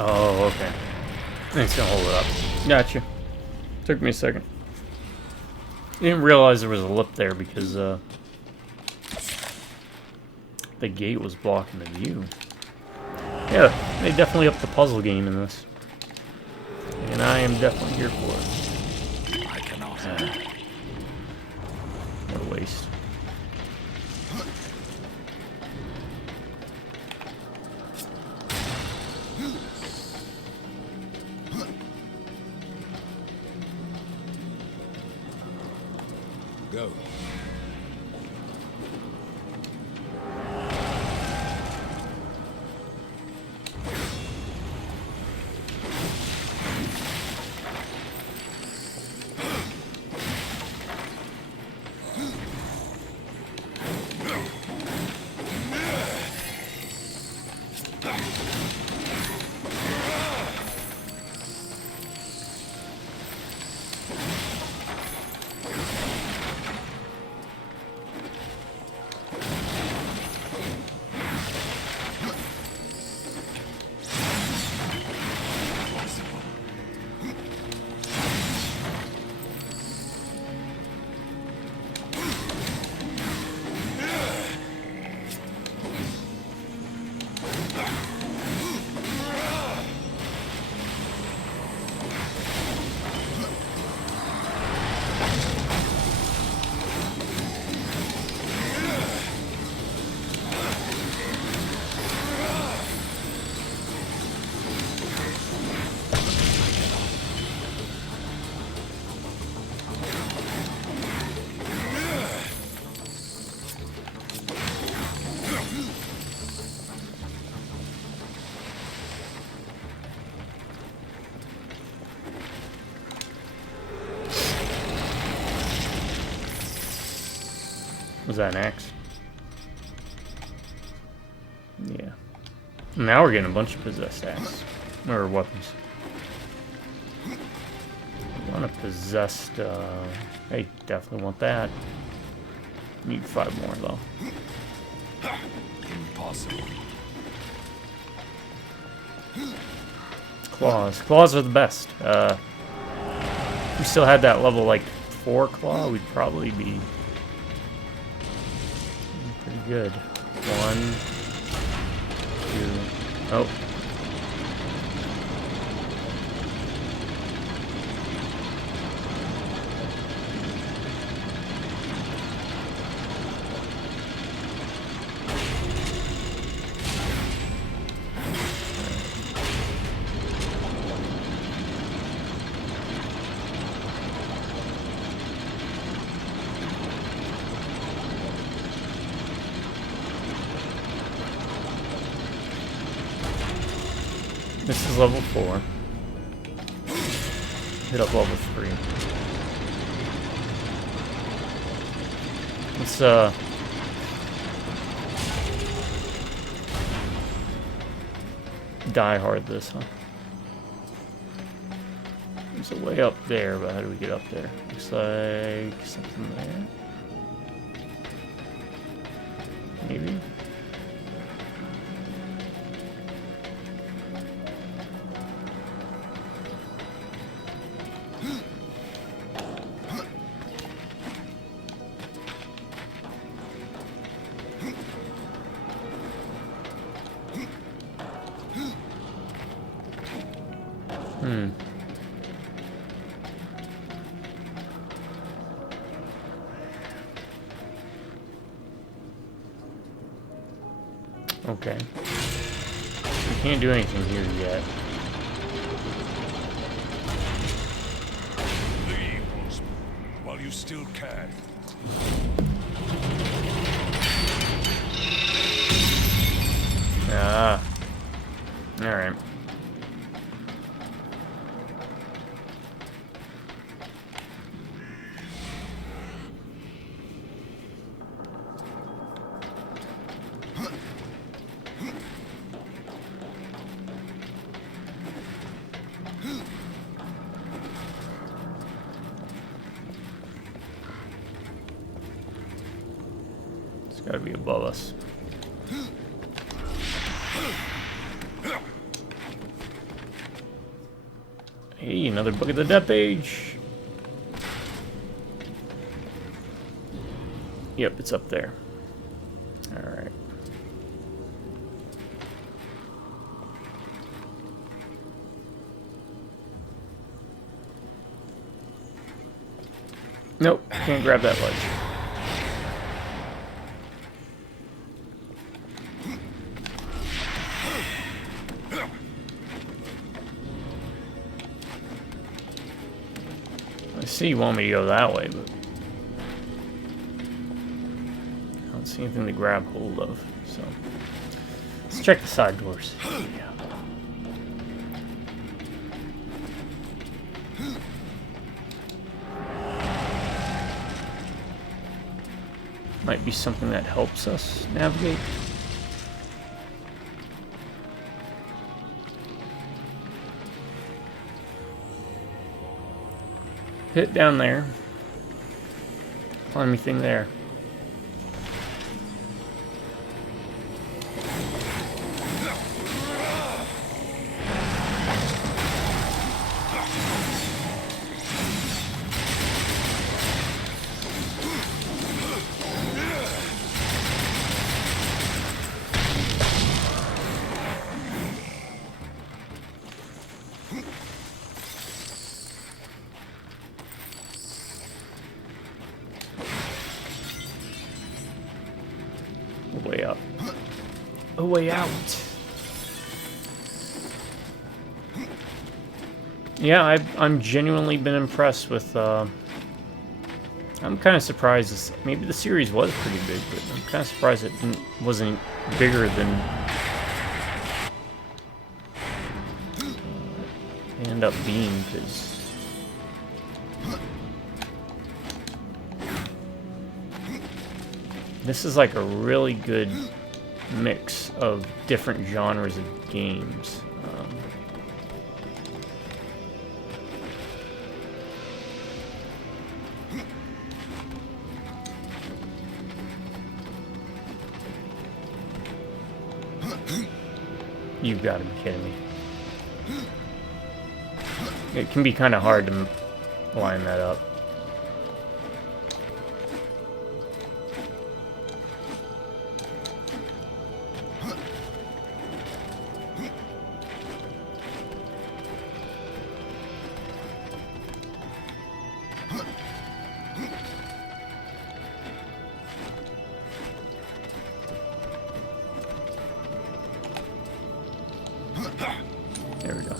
Oh, okay. It's gonna hold it up. Gotcha. Took me a second. Didn't realize there was a lip there because the gate was blocking the view. Yeah, they definitely upped the puzzle game in this. And I am definitely here for it. I cannot. What a waste. go. Was that an axe? Yeah. Now we're getting a bunch of possessed axes. Or weapons. I want a possessed, I definitely want that. Need 5 more, though. Impossible. Claws. Claws are the best. If we still had that level, like, 4 claw, we'd probably be pretty good. 1, 2... Oh. This is level 4. Hit up level 3. Let's die hard this, huh? There's a way up there, but how do we get up there? Looks like something there. Maybe. Okay. We can't do anything here yet. Leave, while you still can. Ah. Alright. It's gotta be above us. Hey, another book of the Death Page. Yep, it's up there. Alright. Nope, can't grab that ledge. I see you want me to go that way, but see anything to grab hold of. So let's check the side doors. Yeah. Might be something that helps us navigate. Hit down there. Find anything there. A way up. A way out. Yeah, I'm genuinely been impressed with. I'm kind of surprised. Maybe the series was pretty big, but I'm kind of surprised it wasn't bigger than it ended up being. Because this is like a really good mix of different genres of games. You've got to be kidding me. It can be kind of hard to line that up. There we go.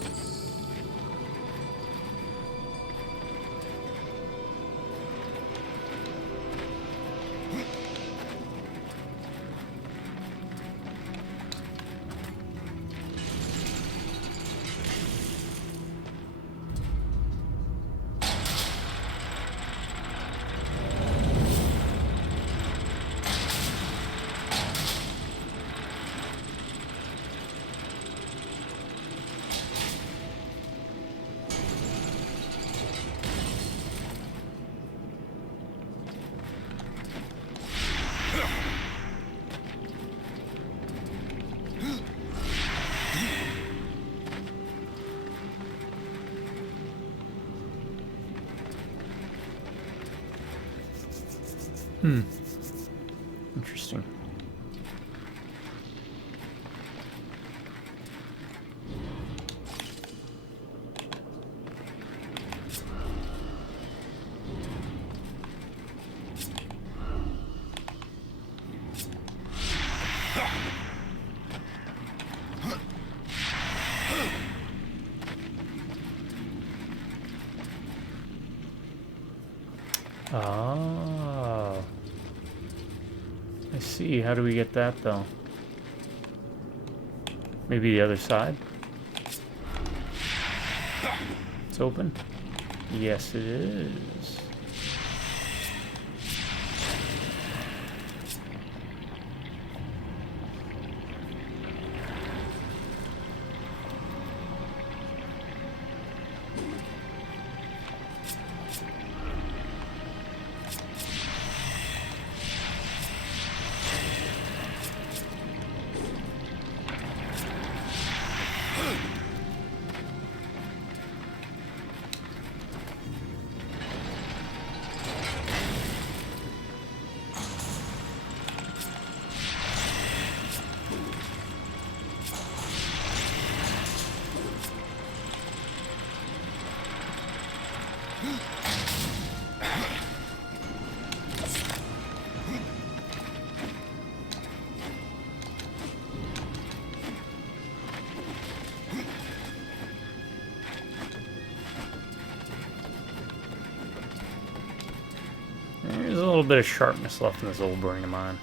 Interesting. Ah, I see. How do we get that, though? Maybe the other side? It's open? Yes, it is. There's a little bit of sharpness left in this old brain of mine.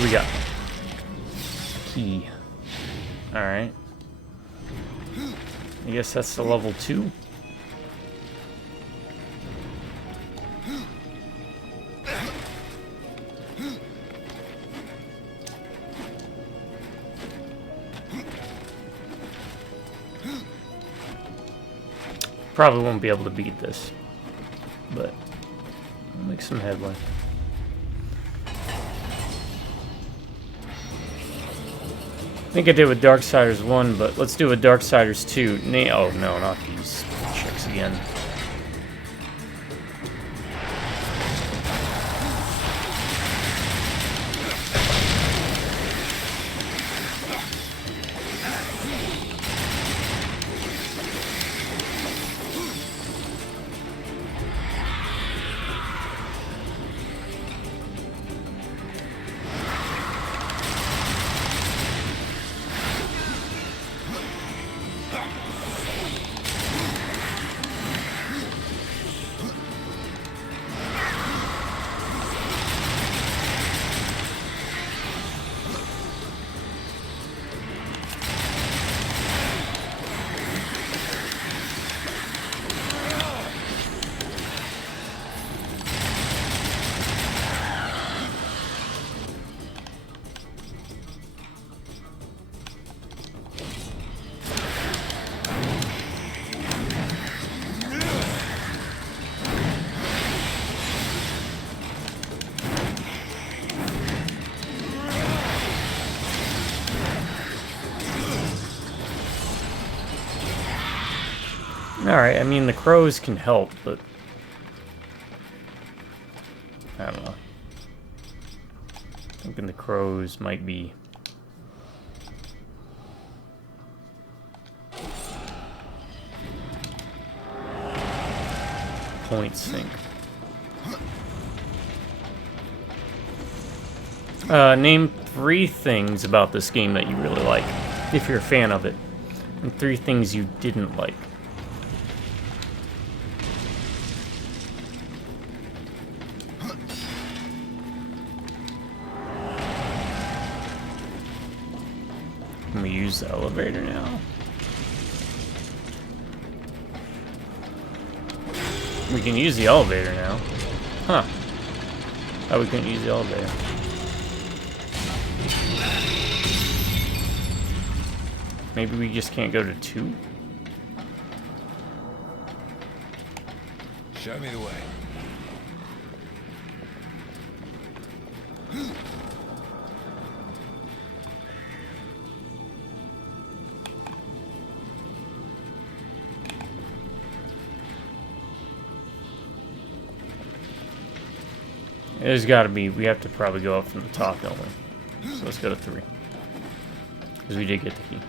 What do we got? Key. Alright. I guess that's the level 2. Probably won't be able to beat this, but we'll make some headway. I think I did with Darksiders 1, but let's do with Darksiders 2. Oh no, not these chicks again. Alright, I mean, the crows can help, but I don't know. Thinking the crows might be point sync. Name 3 things about this game that you really like, if you're a fan of it, and 3 things you didn't like. Can we use the elevator now? We can use the elevator now. Huh. Oh, we couldn't use the elevator. Maybe we just can't go to 2? Show me the way. There's got to be. We have to probably go up from the top, don't we? So let's go to 3. Because we did get the key.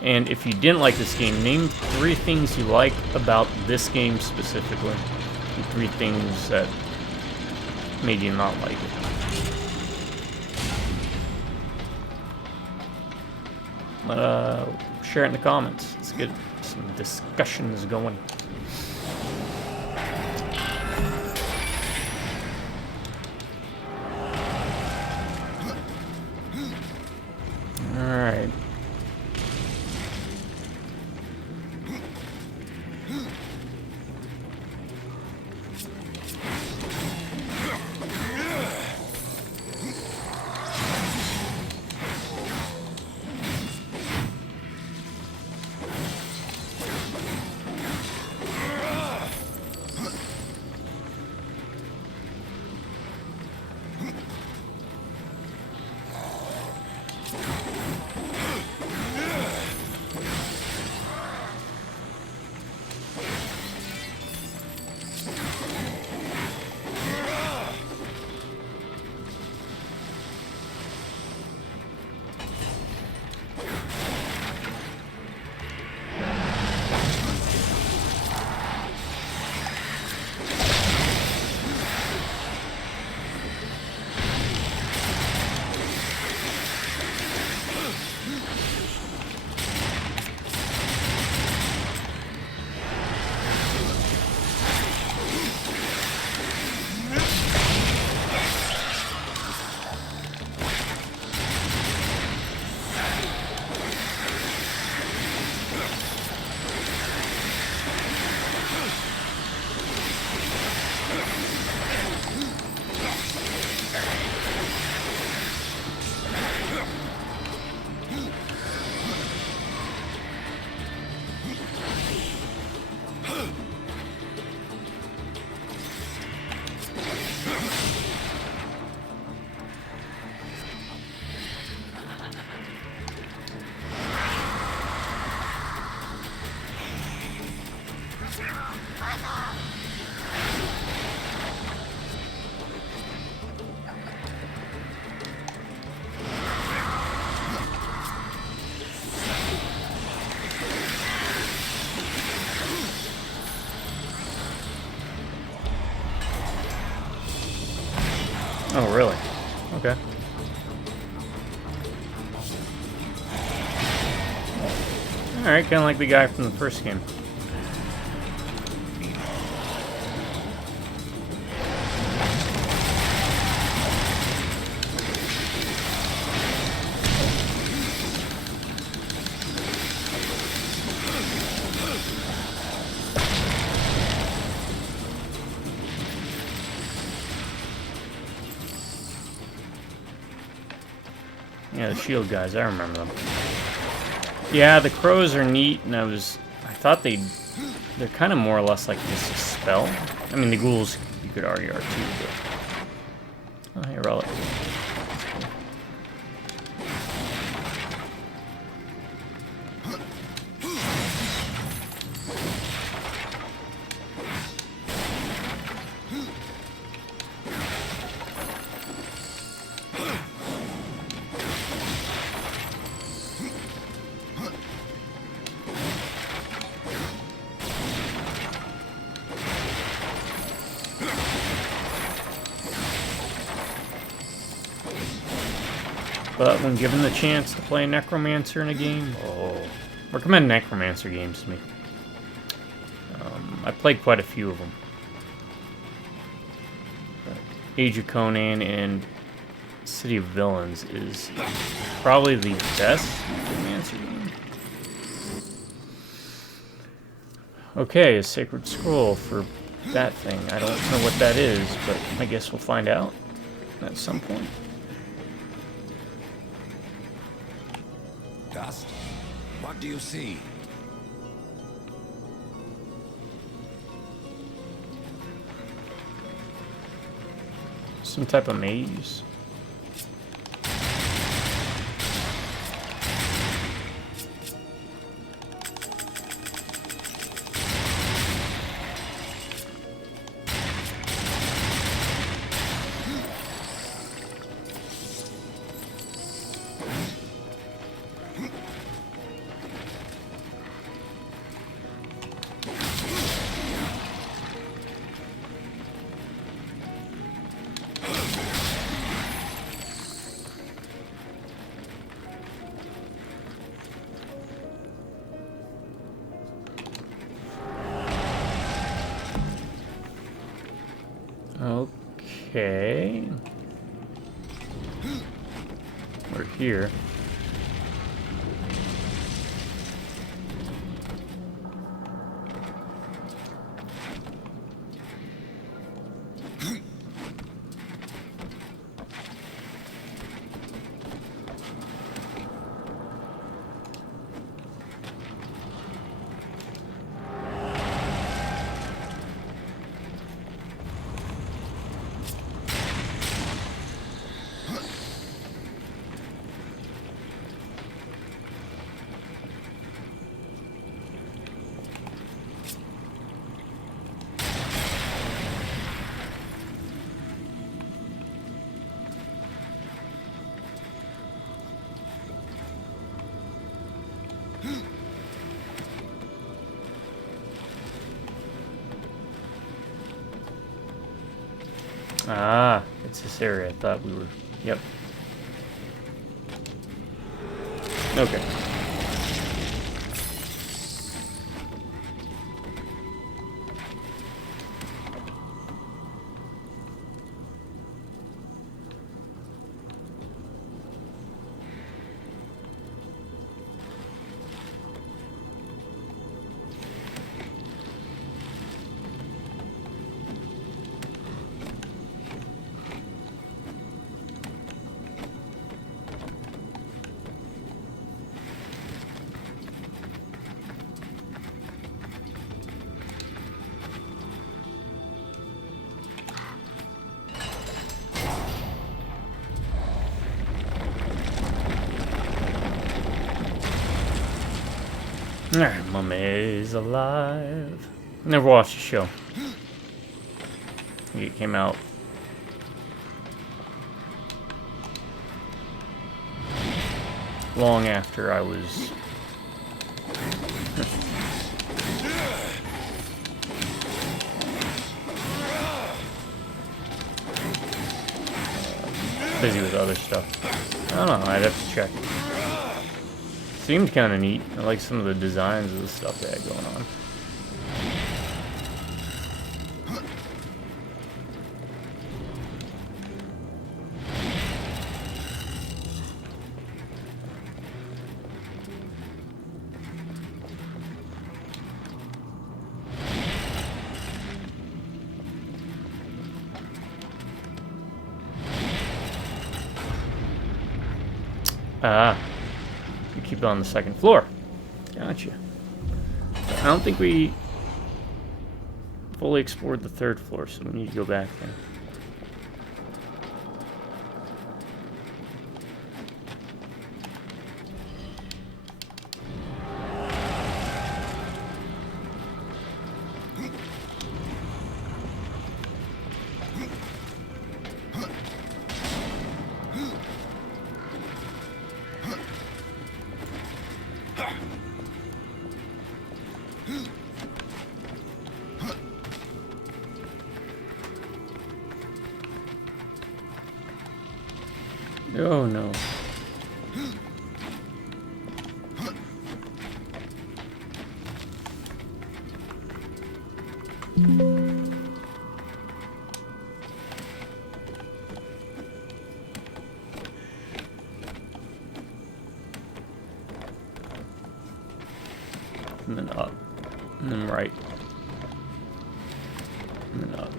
And if you didn't like this game, name 3 things you like about this game specifically. And 3 things that made you not like it. Share it in the comments. Let's get some discussions going. Alright. Alright, kind of like the guy from the first game. Yeah, the shield guys, I remember them. Yeah, the crows are neat, and I thought they're kind of more or less like just a spell. I mean, the ghouls, you could argue are too, but... Oh, hey, relic. But when given the chance to play a Necromancer in a game, recommend Necromancer games to me. I played quite a few of them. Age of Conan and City of Villains is probably the best Necromancer game. Okay, a Sacred Scroll for that thing. I don't know what that is, but I guess we'll find out at some point. Dust? What do you see? Some type of maze. Okay. We're here. Ah, it's this area. I thought we were... Yep. Okay. Alright, Mummy's alive. Never watched the show. It came out long after I was busy with other stuff. I don't know, I'd have to check. Seemed kind of neat. I like some of the designs of the stuff they had going on. Ah, you keep it on the second floor. Gotcha. I don't think we fully explored the third floor, so we need to go back there. Oh no. And then up. And then right. And then up.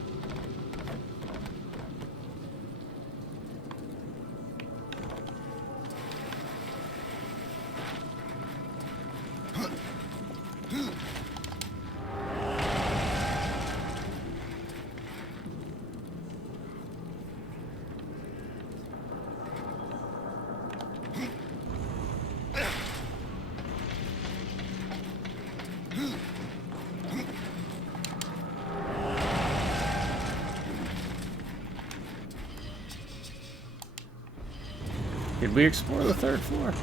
Did we explore the third floor?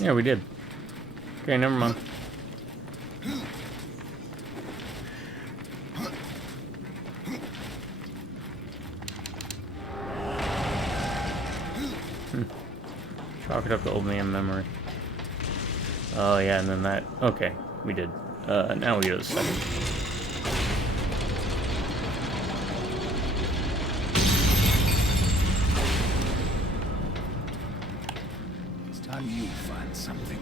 Yeah, we did. Okay, never mind. Chalk it up to old man memory. Oh yeah, and then that. Okay, we did. Now we go to the second. You find something.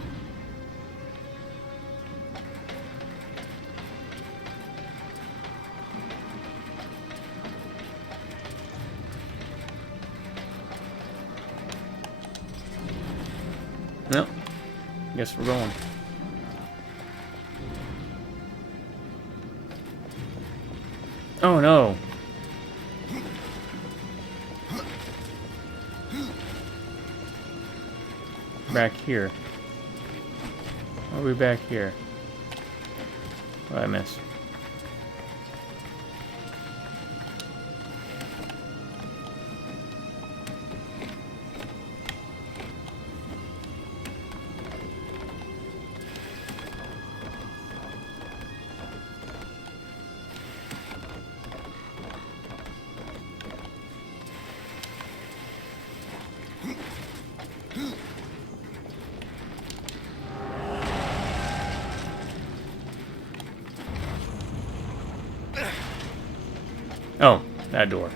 No. Guess we're going. Oh no. Back here. Why are we back here? What did I miss? Oh, that door.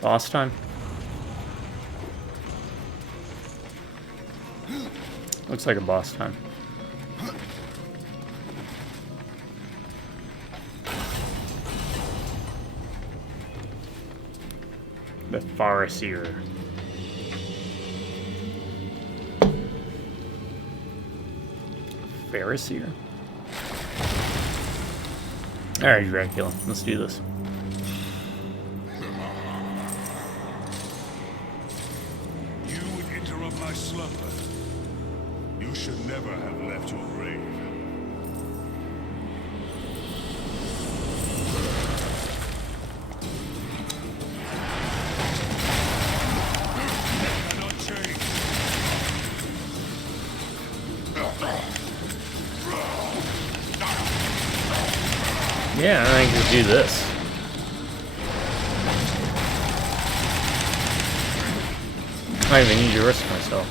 Boss time? Looks like a boss time. The Farseer. Farseer? Alright, Dracula. Let's do this. You would interrupt my slumber. You should never have left your grave. Cannot change. Yeah, I think we do this. I don't even need to risk myself.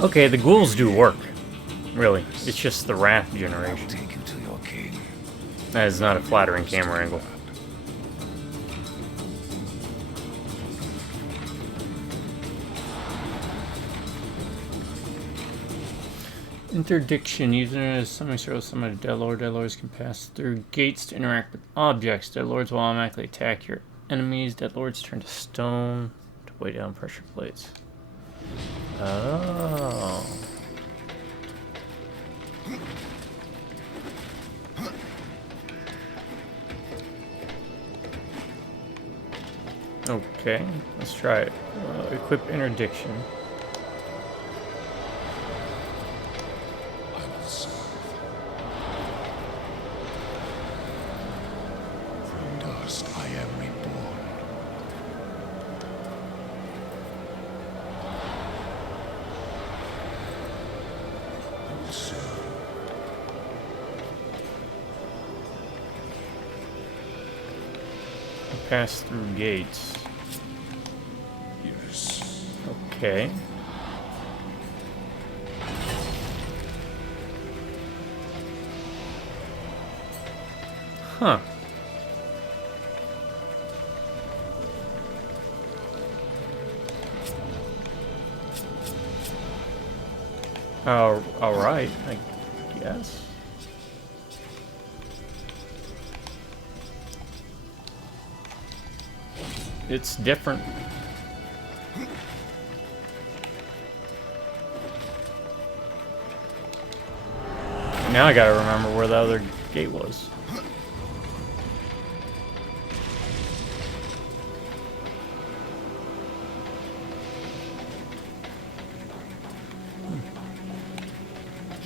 Okay, the ghouls do work. Really. It's just the wrath generation. Take you to your king. That is not a flattering camera angle. Interdiction. Using it as summoning circle, summon a Deadlord. Deadlords can pass through gates to interact with objects. Deadlords will automatically attack your enemies. Deadlords turn to stone to weigh down pressure plates. Oh. Okay, let's try it. Equip interdiction. I will serve. From dust I am reborn. I will serve. Pass through gates. Yes. Okay. Huh. Oh, all right, I guess. It's different. Now I gotta remember where the other gate was.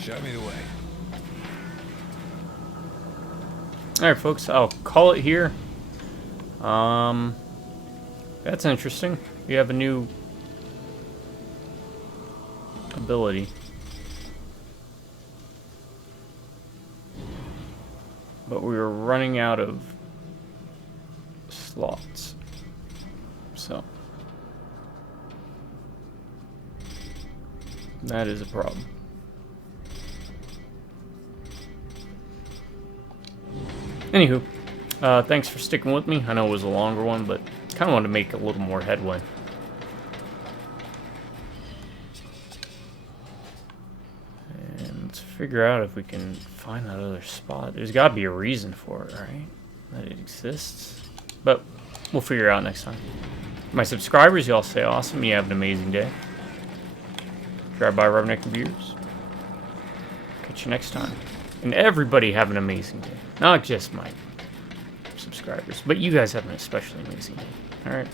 Show me the way. Alright folks, I'll call it here. That's interesting. We have a new ability. But we were running out of slots. So that is a problem. Anywho, thanks for sticking with me. I know it was a longer one, but kind of wanted to make a little more headway. And let's figure out if we can find that other spot. There's got to be a reason for it, right? That it exists. But we'll figure it out next time. My subscribers, y'all stay awesome. You have an amazing day. Drive by Redneck Reviews. Catch you next time. And everybody have an amazing day. Not just my subscribers. subscribers. But you guys have an especially amazing day. Alright?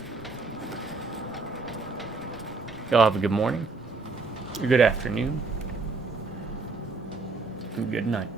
Y'all have a good morning, a good afternoon, and good night.